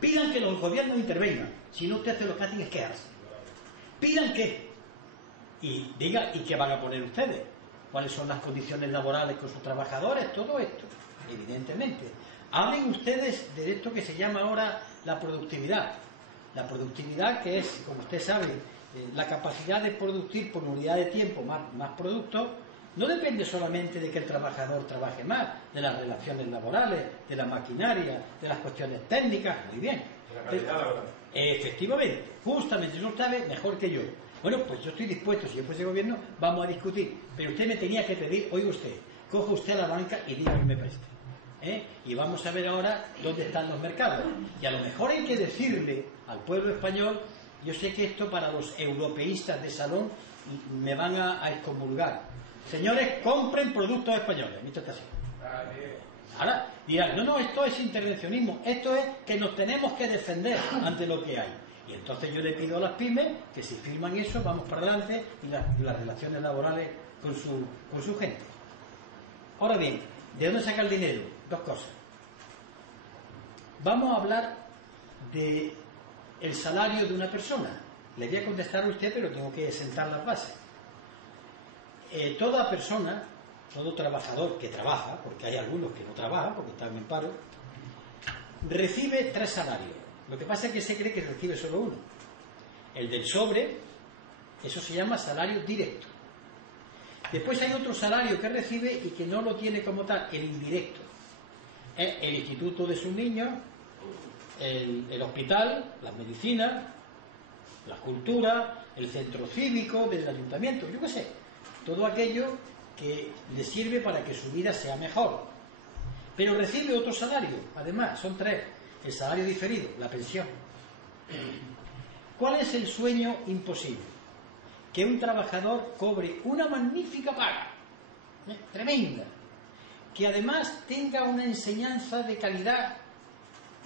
Pidan que los gobiernos intervengan, si no ustedes lo que hacen es quejarse. Pidan que, y digan, ¿y qué van a poner ustedes? ¿Cuáles son las condiciones laborales con sus trabajadores? Todo esto, evidentemente. Hablen ustedes de esto que se llama ahora la productividad. La productividad, que es, como usted sabe, la capacidad de producir por unidad de tiempo más productos, no depende solamente de que el trabajador trabaje más, de las relaciones laborales, de la maquinaria, de las cuestiones técnicas, muy bien. Efectivamente, justamente, eso sabe mejor que yo. Bueno, pues yo estoy dispuesto, si yo fuese gobierno, vamos a discutir. Pero usted me tenía que pedir, oiga usted, coja usted a la banca y diga que me preste. Y vamos a ver ahora dónde están los mercados. Y a lo mejor hay que decirle al pueblo español, yo sé que esto para los europeístas de salón me van a excomulgar. Señores, compren productos españoles. Ahora dirán, no, esto es intervencionismo, esto es que nos tenemos que defender ante lo que hay. Y entonces yo le pido a las pymes que si firman eso, vamos para adelante y las relaciones laborales con su gente. Ahora bien, ¿de dónde saca el dinero? Dos cosas. Vamos a hablar de el salario de una persona. Le voy a contestar a usted, pero tengo que sentar las bases. Toda persona, todo trabajador que trabaja, porque hay algunos que no trabajan porque están en paro, recibe 3 salarios. Lo que pasa es que se cree que recibe solo uno. El del sobre, eso se llama salario directo. Después hay otro salario que recibe y que no lo tiene como tal, el indirecto. El instituto de sus niños, el hospital, las medicinas, la cultura, el centro cívico del ayuntamiento, yo qué sé. Todo aquello que le sirve para que su vida sea mejor. Pero recibe otro salario, además, son 3. El salario diferido, la pensión. ¿Cuál es el sueño imposible? Que un trabajador cobre una magnífica paga, tremenda, que además tenga una enseñanza de calidad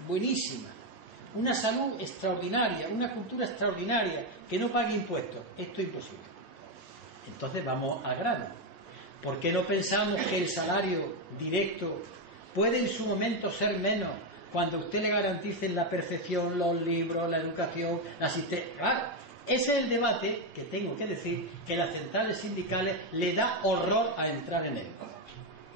buenísima, una salud extraordinaria, una cultura extraordinaria, que no pague impuestos. Esto es imposible. Entonces vamos al grano. ¿Por qué no pensamos que el salario directo puede en su momento ser menos cuando usted le garanticen la perfección, los libros, la educación, la asistencia? Claro, ese es el debate que tengo que decir que las centrales sindicales le da horror a entrar en él.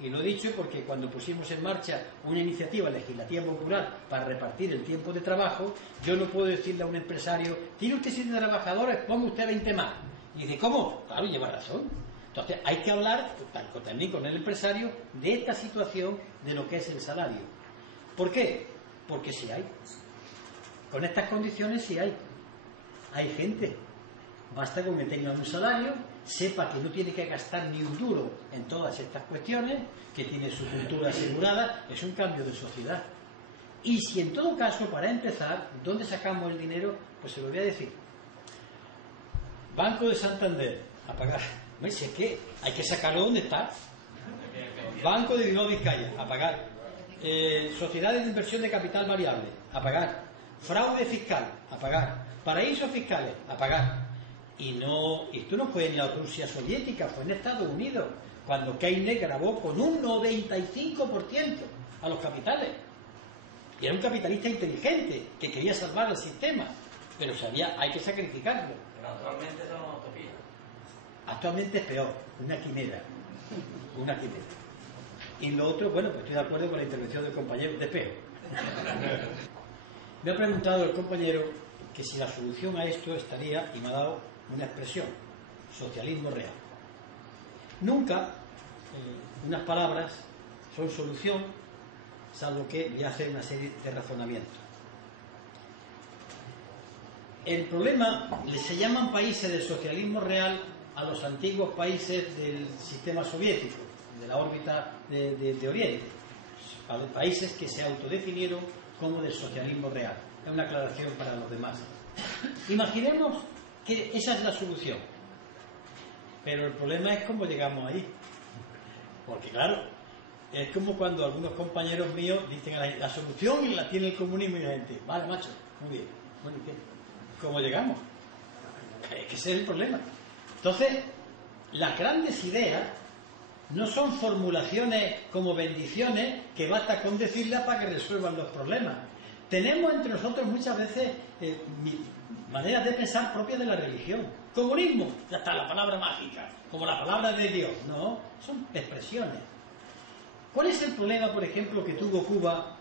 Y lo he dicho porque cuando pusimos en marcha una iniciativa legislativa popular para repartir el tiempo de trabajo, yo no puedo decirle a un empresario, tiene usted 7 trabajadores, ponga usted 20 más. Y dice, ¿cómo? Claro, lleva razón. Entonces hay que hablar también con el empresario de esta situación de lo que es el salario. ¿Por qué? Porque sí hay. Con estas condiciones sí hay. Hay gente. Basta con que tenga un salario, sepa que no tiene que gastar ni un duro en todas estas cuestiones, que tiene su cultura asegurada. Es un cambio de sociedad. Y si en todo caso, para empezar, ¿dónde sacamos el dinero? Pues se lo voy a decir. Banco de Santander, a pagar. No sé qué, hay que sacarlo donde está. Banco de Bilbao Vizcaya, a pagar. Sociedades de inversión de capital variable, a pagar. Fraude fiscal, a pagar. Paraísos fiscales, a pagar. Y esto no fue en la Rusia soviética, fue en Estados Unidos, cuando Keynes grabó con un 95% a los capitales. Y era un capitalista inteligente que quería salvar el sistema, pero sabía, hay que sacrificarlo. Pero actualmente eso no es utopía. Actualmente es peor, una quimera. Una quimera. Y lo otro, bueno, pues estoy de acuerdo con la intervención del compañero, de peor. Me ha preguntado el compañero que si la solución a esto estaría, y me ha dado una expresión, socialismo real. Nunca, unas palabras son solución, salvo que voy a hacer una serie de razonamientos. El problema, se llaman países del socialismo real a los antiguos países del sistema soviético, de la órbita de Oriente, países que se autodefinieron como del socialismo real. Es una aclaración para los demás. Imaginemos que esa es la solución, pero el problema es cómo llegamos ahí, porque claro, es como cuando algunos compañeros míos dicen la solución la tiene el comunismo, y la gente, vale, macho, muy bien, bueno, ¿y qué? ¿Cómo llegamos? Es que ese es el problema. Entonces, las grandes ideas no son formulaciones como bendiciones que basta con decirlas para que resuelvan los problemas. Tenemos entre nosotros muchas veces maneras de pensar propias de la religión. Comunismo, ya está la palabra mágica, como la palabra de Dios. No, son expresiones. ¿Cuál es el problema, por ejemplo, que tuvo Cuba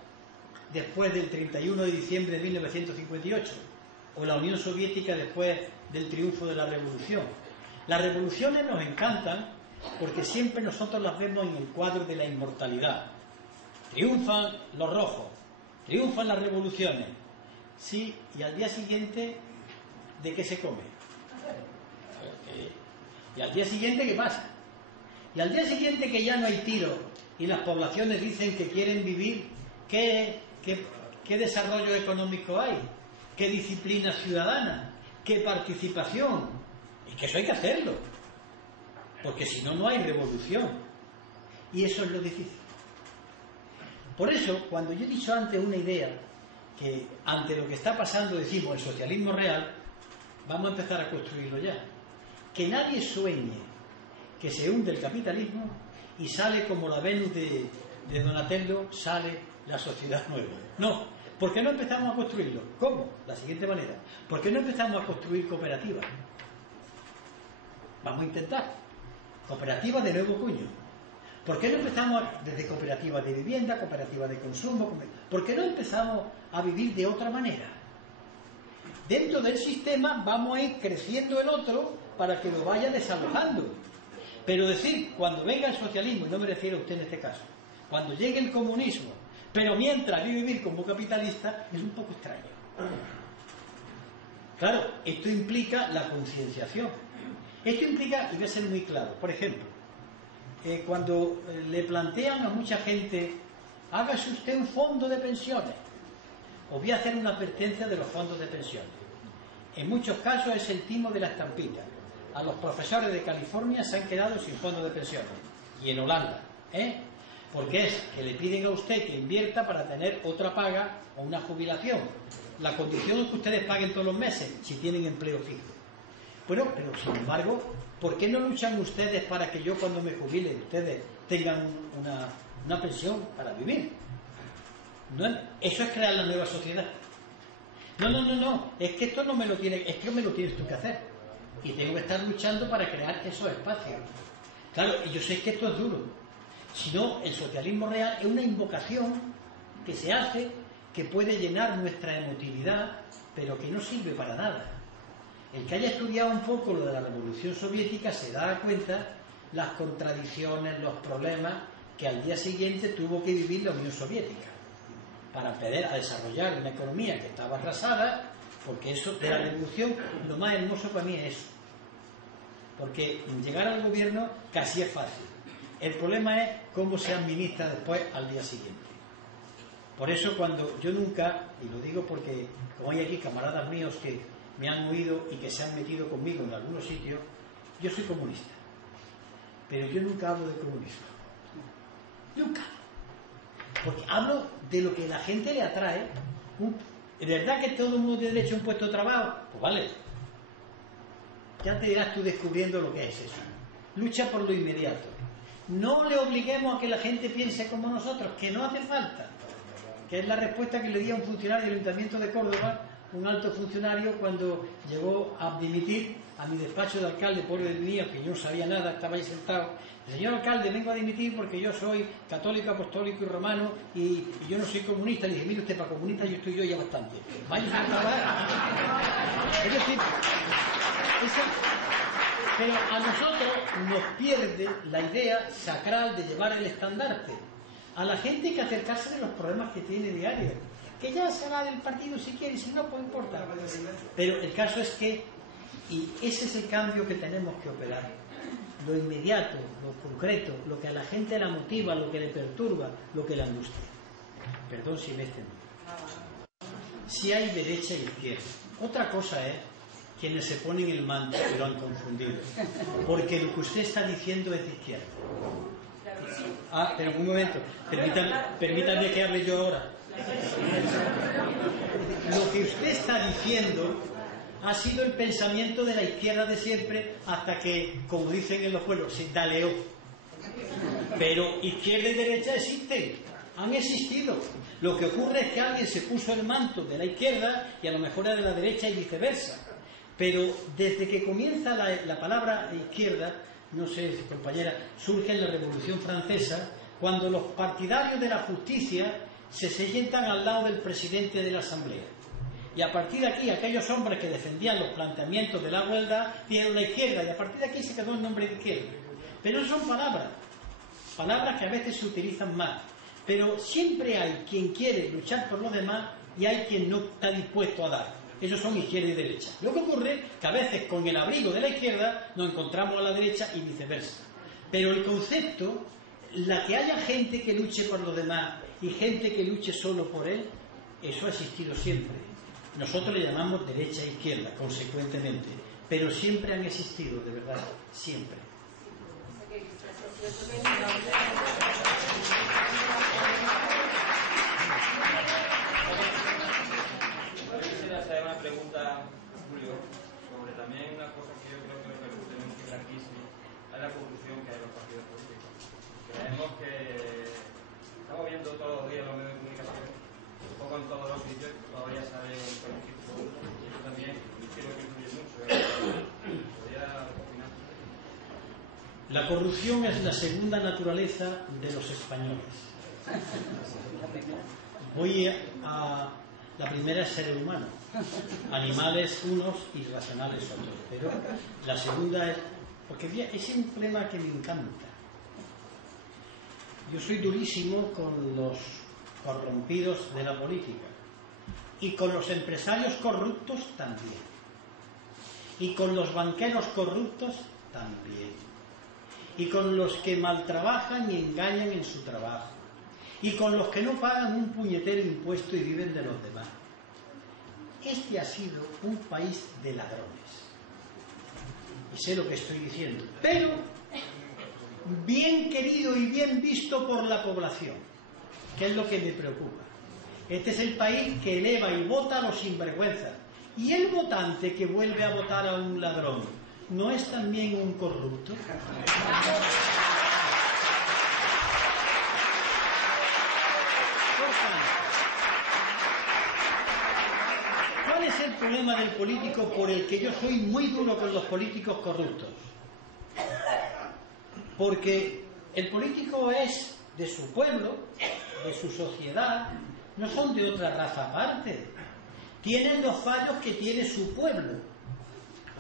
después del 31 de diciembre de 1958? O la Unión Soviética después del triunfo de la revolución. Las revoluciones nos encantan porque siempre nosotros las vemos en el cuadro de la inmortalidad. Triunfan los rojos, triunfan las revoluciones. Sí, y al día siguiente, ¿de qué se come? Y al día siguiente, ¿qué pasa? Y al día siguiente, que ya no hay tiro y las poblaciones dicen que quieren vivir, ¿qué desarrollo económico hay? ¿Qué disciplina ciudadana? ¿Qué participación? Y que eso hay que hacerlo, porque si no, no hay revolución. Y eso es lo difícil. Por eso, cuando yo he dicho antes una idea, que ante lo que está pasando decimos el socialismo real, vamos a empezar a construirlo ya. Que nadie sueñe que se hunde el capitalismo y sale como la Venus de Donatello, sale la sociedad nueva. No. ¿Por qué no empezamos a construirlo? ¿Cómo? La siguiente manera. ¿Por qué no empezamos a construir cooperativas? Vamos a intentar. Cooperativas de nuevo cuño. ¿Por qué no empezamos desde cooperativas de vivienda, cooperativas de consumo? ¿Por qué no empezamos a vivir de otra manera? Dentro del sistema vamos a ir creciendo el otro para que lo vaya desalojando. Pero decir, cuando venga el socialismo, y no me refiero a usted en este caso, cuando llegue el comunismo, pero mientras hay que vivir como capitalista, es un poco extraño. Claro, esto implica la concienciación. Esto implica, y voy a ser muy claro, por ejemplo, cuando le plantean a mucha gente, hágase usted un fondo de pensiones, os voy a hacer una advertencia de los fondos de pensiones. En muchos casos es el timo de la estampilla. A los profesores de California se han quedado sin fondo de pensiones. Y en Holanda, porque es que le piden a usted que invierta para tener otra paga o una jubilación. La condición es que ustedes paguen todos los meses si tienen empleo fijo. Bueno, pero sin embargo, ¿por qué no luchan ustedes para que yo cuando me jubile ustedes tengan una pensión para vivir? ¿No? Eso es crear la nueva sociedad. No, es que esto no me lo tiene, es que me lo tienes tú que hacer. Y tengo que estar luchando para crear esos espacios. Claro, y yo sé que esto es duro. Si no, el socialismo real es una invocación que se hace, que puede llenar nuestra emotividad, pero que no sirve para nada. El que haya estudiado un poco lo de la Revolución Soviética se da cuenta las contradicciones, los problemas que al día siguiente tuvo que vivir la Unión Soviética para empezar a desarrollar una economía que estaba atrasada, porque eso de la revolución, lo más hermoso para mí es eso. Porque llegar al gobierno casi es fácil. El problema es cómo se administra después al día siguiente. Por eso cuando yo nunca, y lo digo porque como hay aquí camaradas míos que me han oído y que se han metido conmigo en algunos sitios, yo soy comunista. Pero yo nunca hablo de comunismo. Nunca. Porque hablo de lo que a la gente le atrae. ¿Es verdad que todo el mundo tiene derecho a un puesto de trabajo? Pues vale. Ya te dirás tú descubriendo lo que es eso. Lucha por lo inmediato. No le obliguemos a que la gente piense como nosotros, que no hace falta. Que es la respuesta que le di a un funcionario del Ayuntamiento de Córdoba, un alto funcionario, cuando llegó a dimitir a mi despacho de alcalde, pobre de mí, que yo no sabía nada, estaba ahí sentado. Señor alcalde, vengo a dimitir porque yo soy católico, apostólico y romano y yo no soy comunista. Le dije, mire usted, para comunista yo estoy yo ya bastante. Vaya a trabajar. Es decir, pero a nosotros nos pierde la idea sacral de llevar el estandarte. A la gente hay que acercarse de los problemas que tiene diarios. Que ya se va del partido si quiere, y si no, pues importa. Pero el caso es que, y ese es el cambio que tenemos que operar. Lo inmediato, lo concreto, lo que a la gente la motiva, lo que le perturba, lo que le angustia. Perdón si me extendo. Si hay derecha e izquierda. Otra cosa es quienes se ponen el manto y lo han confundido. Porque lo que usted está diciendo es de izquierda. Ah, pero un momento, permítame que hable yo ahora. Lo que usted está diciendo ha sido el pensamiento de la izquierda de siempre hasta que, como dicen en los pueblos, se daleó. Pero izquierda y derecha existen, han existido. Lo que ocurre es que alguien se puso el manto de la izquierda y a lo mejor era de la derecha y viceversa. Pero desde que comienza la palabra izquierda, no sé, compañera, surge en la Revolución Francesa, cuando los partidarios de la justicia se sientan al lado del presidente de la Asamblea. Y a partir de aquí, aquellos hombres que defendían los planteamientos de la igualdad dieron la izquierda, y a partir de aquí se quedó el nombre de izquierda. Pero no son palabras que a veces se utilizan mal. Pero siempre hay quien quiere luchar por los demás y hay quien no está dispuesto a dar. Esos son izquierda y derecha. Lo que ocurre es que a veces con el abrigo de la izquierda nos encontramos a la derecha y viceversa. Pero el concepto, la que haya gente que luche por los demás y gente que luche solo por él, eso ha existido siempre. Nosotros le llamamos derecha e izquierda, consecuentemente. Pero siempre han existido, de verdad, siempre. Una pregunta, Julio, sobre también una cosa que yo creo que repercute mucho en la crisis, es la corrupción que hay en los partidos políticos. Creemos que estamos viendo todos los días los medios de comunicación, un poco en todos los sitios, todavía sale un político, y eso también creo que influye mucho. ¿Podría opinar? La corrupción es la segunda naturaleza de los españoles. La primera es ser humano, animales unos y racionales otros, pero la segunda es, porque es un problema que me encanta. Yo soy durísimo con los corrompidos de la política y con los empresarios corruptos también, y con los banqueros corruptos también, y con los que maltrabajan y engañan en su trabajo, y con los que no pagan un puñetero impuesto y viven de los demás. Este ha sido un país de ladrones. Y sé lo que estoy diciendo. Pero bien querido y bien visto por la población, que es lo que me preocupa. Este es el país que eleva y vota a los sinvergüenzas. Y el votante que vuelve a votar a un ladrón, ¿no es también un corrupto? ¿Cuál es el problema del político por el que yo soy muy duro con los políticos corruptos? Porque el político es de su pueblo, de su sociedad, no son de otra raza aparte. Tienen los fallos que tiene su pueblo.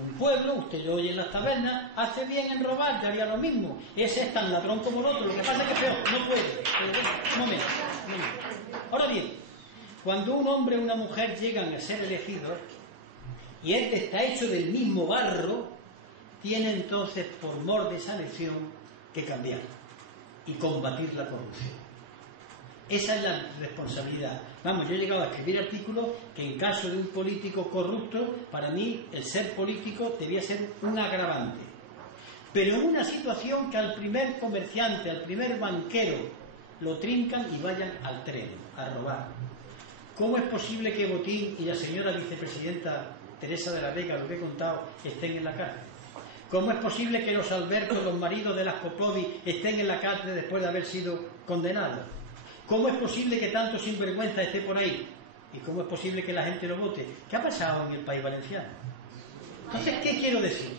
Un pueblo, usted lo oye en las tabernas, hace bien en robar, ya haría lo mismo. Ese es tan ladrón como el otro, lo que pasa es que peor, no puede. Un momento. Ahora bien, cuando un hombre o una mujer llegan a ser elegidos y este está hecho del mismo barro, tiene entonces por mor de esa elección que cambiar y combatir la corrupción. Esa es la responsabilidad. Vamos, yo he llegado a escribir artículos que en caso de un político corrupto, para mí el ser político debía ser un agravante. Pero en una situación que al primer comerciante, al primer banquero, lo trincan y vayan al tren a robar. ¿Cómo es posible que Botín y la señora vicepresidenta Teresa de la Vega, lo que he contado, estén en la cárcel? ¿Cómo es posible que los Albertos, los maridos de las Popovi, estén en la cárcel después de haber sido condenados? ¿Cómo es posible que tanto sinvergüenza esté por ahí? ¿Y cómo es posible que la gente lo vote? ¿Qué ha pasado en el país valenciano? Entonces, ¿qué quiero decir?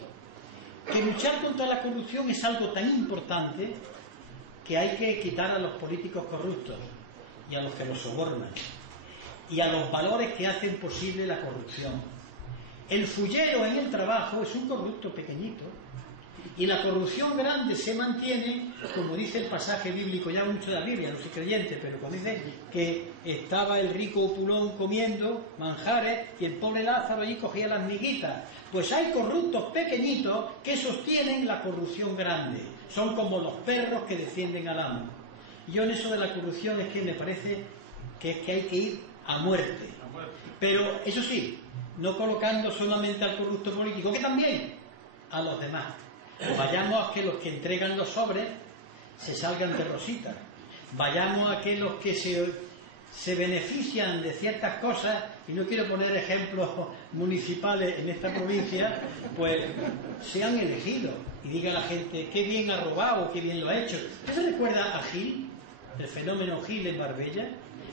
Que luchar contra la corrupción es algo tan importante que hay que quitar a los políticos corruptos y a los que los sobornan y a los valores que hacen posible la corrupción. El fullero en el trabajo es un corrupto pequeñito Y la corrupción grande se mantiene, como dice el pasaje bíblico, ya mucho de la Biblia, no soy creyente, pero cuando dice que estaba el rico Pulón comiendo manjares y el pobre Lázaro allí cogía las miguitas. Pues hay corruptos pequeñitos que sostienen la corrupción grande. Son como los perros que defienden al amo. Y yo en eso de la corrupción es que me parece que es que hay que ir a muerte. Pero eso sí, no colocando solamente al corrupto político, que también a los demás. Vayamos a que los que entregan los sobres se salgan de rositas. Vayamos a que los que se benefician de ciertas cosas, y no quiero poner ejemplos municipales en esta provincia, pues sean elegidos y diga la gente qué bien ha robado, qué bien lo ha hecho. ¿Ustedes recuerdan a Gil, el fenómeno Gil en Marbella?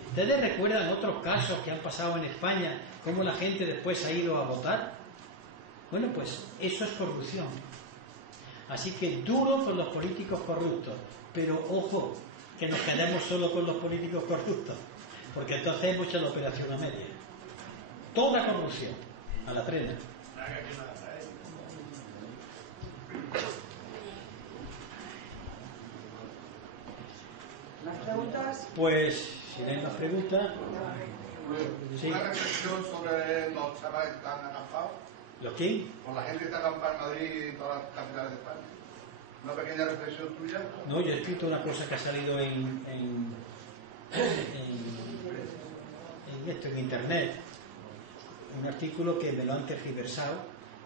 ¿Ustedes recuerdan otros casos que han pasado en España, cómo la gente después ha ido a votar? Bueno, pues eso es corrupción. Así que duro con los políticos corruptos, pero ojo, que nos quedemos solo con los políticos corruptos, porque entonces hemos hecho la operación a media. Toda corrupción, a la trena. ¿Más preguntas? Pues, si no hay más preguntas... Sí. Una reflexión sobre los chavales que están agafados. ¿Los qué? Con la gente que está acampada en Madrid y en todas las capitales de España. Una pequeña reflexión tuya. No, yo he escrito una cosa que ha salido en internet, un artículo que me lo han tergiversado.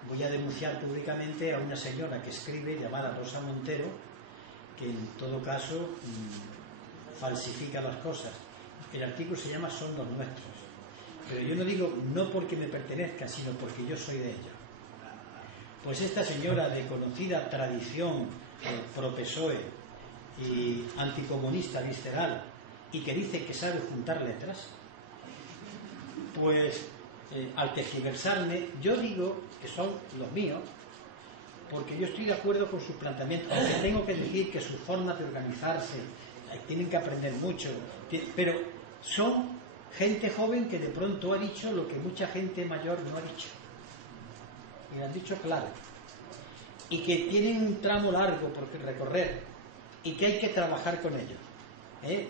Voy a denunciar públicamente a una señora que escribe, llamada Rosa Montero, que en todo caso falsifica las cosas. El artículo se llama Son los nuestros, pero yo no digo no porque me pertenezca, sino porque yo soy de ellos. Pues esta señora de conocida tradición pro-PSOE y anticomunista visceral, y que dice que sabe juntar letras, pues al tergiversarme, yo digo que son los míos, porque yo estoy de acuerdo con sus planteamientos, aunque tengo que decir que sus formas de organizarse tienen que aprender mucho, pero son gente joven que de pronto ha dicho lo que mucha gente mayor no ha dicho, y lo han dicho claro, y que tienen un tramo largo por recorrer, y que hay que trabajar con ellos,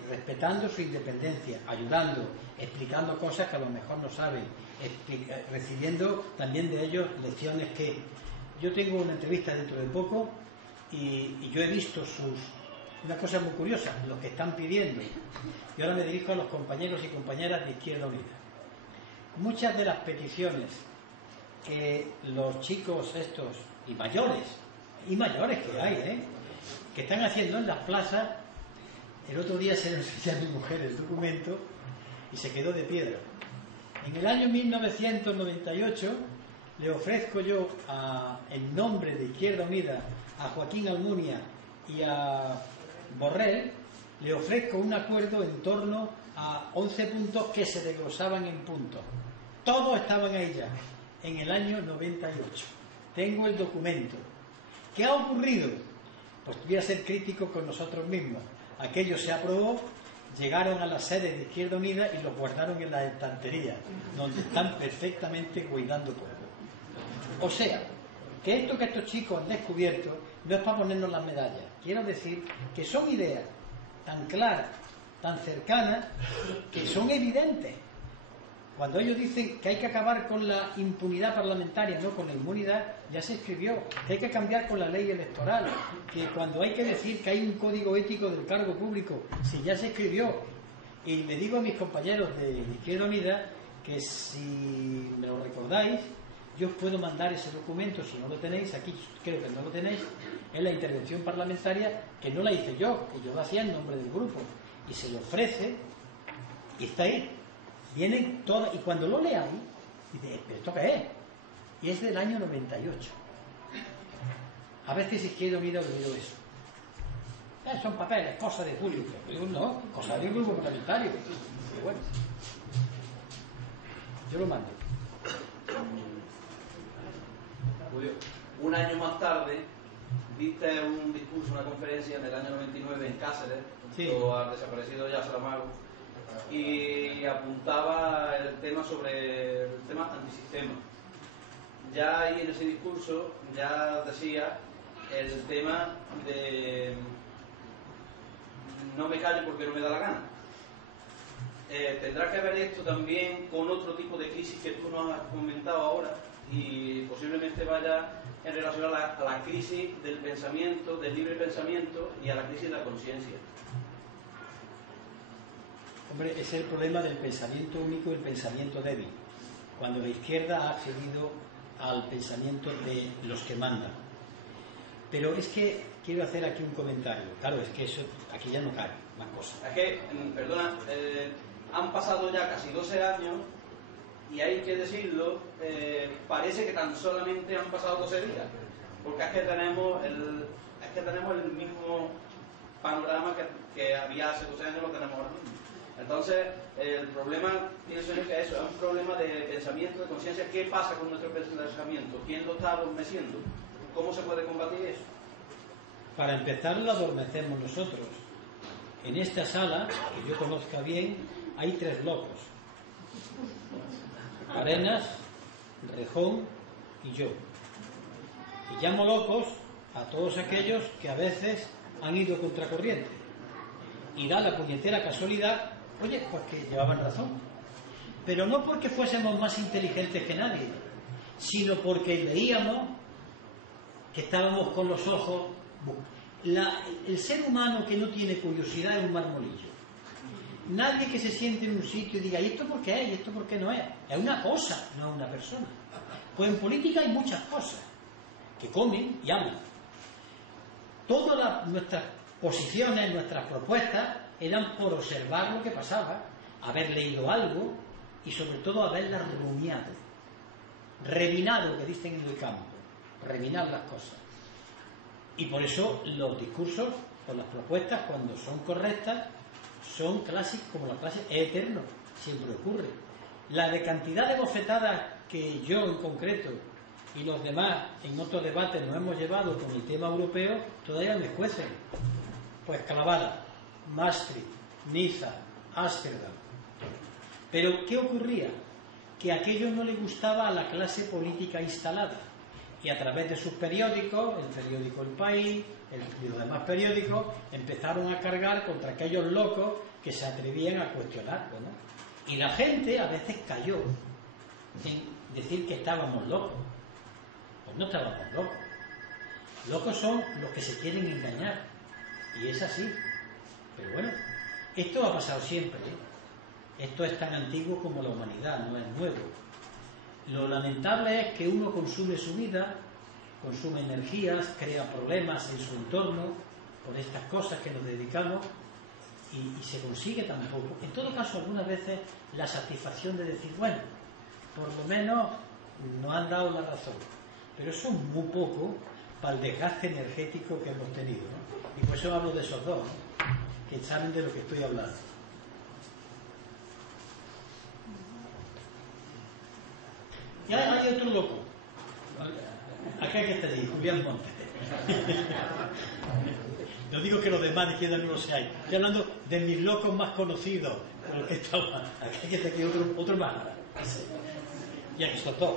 respetando su independencia, ayudando, explicando cosas que a lo mejor no saben, recibiendo también de ellos lecciones que... Yo tengo una entrevista dentro de poco y yo he visto una cosa muy curiosa, lo que están pidiendo. Y ahora me dirijo a los compañeros y compañeras de Izquierda Unida. Muchas de las peticiones que los chicos estos, y mayores que hay, que están haciendo en las plazas, el otro día se lo enseñé a mi mujer el documento y se quedó de piedra. En el año 1998 le ofrezco yo, en nombre de Izquierda Unida, a Joaquín Almunia y a Borrell, le ofrezco un acuerdo en torno a 11 puntos que se desglosaban en puntos. Todos estaban ahí ya, en el año 98. Tengo el documento. ¿Qué ha ocurrido? Pues voy a ser crítico con nosotros mismos. Aquello se aprobó, llegaron a la sede de Izquierda Unida y los guardaron en la estantería, donde están perfectamente cuidando polvo. O sea, que esto que estos chicos han descubierto no es para ponernos las medallas. Quiero decir que son ideas tan claras, tan cercanas, que son evidentes. Cuando ellos dicen que hay que acabar con la impunidad parlamentaria, no con la inmunidad, ya se escribió, que hay que cambiar con la ley electoral, que cuando hay que decir que hay un código ético del cargo público, si ya se escribió. Y le digo a mis compañeros de Izquierda Unida que si me lo recordáis, yo os puedo mandar ese documento, si no lo tenéis, aquí creo que no lo tenéis, es la intervención parlamentaria, que no la hice yo, que yo lo hacía en nombre del grupo, y se lo ofrece, y está ahí. Vienen todas, y cuando lo leáis, dice, ¿pero esto qué es? Y es del año 98. A veces Izquierda Unida olvidó eso. Son papeles, cosas de Julio. Pero digo, no, cosas de un grupo parlamentario. Pero bueno, yo lo mando. Julio, un año más tarde diste un discurso, una conferencia en el año 99 en Cáceres, junto al desaparecido Yasser Amago, y apuntaba el tema sobre el tema antisistema. Ya ahí en ese discurso ya decía el tema de no me callo porque no me da la gana. Tendrá que ver esto también con otro tipo de crisis que tú nos has comentado ahora, y posiblemente vaya en relación a la crisis del pensamiento, del libre pensamiento, y a la crisis de la conciencia. Hombre, es el problema del pensamiento único y el pensamiento débil, cuando la izquierda ha accedido al pensamiento de los que mandan. Pero es que quiero hacer aquí un comentario. Claro, es que eso aquí ya no cabe más cosas. Es que, perdona, han pasado ya casi 12 años y hay que decirlo, parece que tan solamente han pasado 12 días, porque es que tenemos el mismo panorama que había hace 12 años, lo tenemos ahora mismo. Entonces, el problema, pienso yo que eso es un problema de pensamiento, de conciencia. ¿Qué pasa con nuestro pensamiento? ¿Quién lo está adormeciendo? ¿Cómo se puede combatir eso? Para empezar, lo adormecemos nosotros. En esta sala, que yo conozca bien, hay 3 locos: Arenas, Rejón y yo. Y llamo locos a todos aquellos que a veces han ido contracorriente. Y da la puñetera casualidad, oye, pues que llevaban razón. Pero no porque fuésemos más inteligentes que nadie, sino porque veíamos que estábamos con los ojos. El ser humano que no tiene curiosidad es un marmolillo. Nadie que se siente en un sitio y diga, ¿y esto por qué es? ¿Y esto por qué no es? Es una cosa, no es una persona. Pues en política hay muchas cosas que comen y hablan. Todas nuestras posiciones, nuestras propuestas eran por observar lo que pasaba, haber leído algo y sobre todo haberlas rumiado, revinado, que dicen en el campo, revinar las cosas. Y por eso los discursos o las propuestas, cuando son correctas, son clásicos, como la clase es eterno, siempre ocurre. La de cantidad de bofetadas que yo en concreto y los demás en otros debates nos hemos llevado con el tema europeo, todavía me cuecen. Pues clavada, Maastricht, Niza, Ámsterdam. Pero ¿qué ocurría? Que aquello no le gustaba a la clase política instalada, y a través de sus periódicos, el periódico El País y los demás periódicos, empezaron a cargar contra aquellos locos que se atrevían a cuestionarlo, ¿no? Y la gente a veces cayó en decir que estábamos locos. Pues no estábamos locos. Locos son los que se quieren engañar, y es así. Pero bueno, esto ha pasado siempre, ¿eh? Esto es tan antiguo como la humanidad, no es nuevo. Lo lamentable es que uno consume su vida, consume energías, crea problemas en su entorno por estas cosas que nos dedicamos, y se consigue tan poco. En todo caso, algunas veces la satisfacción de decir, bueno, por lo menos nos han dado la razón, pero eso es muy poco para el desgaste energético que hemos tenido, ¿no? Y por eso hablo de esos dos, ¿no?, que saben de lo que estoy hablando. Y hay otro loco. Acá que está allí, Julián Montes. No digo que los demás de izquierda no lo sean. Estoy hablando de mis locos más conocidos. Porque estaba, acá que está aquí otro más. Y aquí estos dos.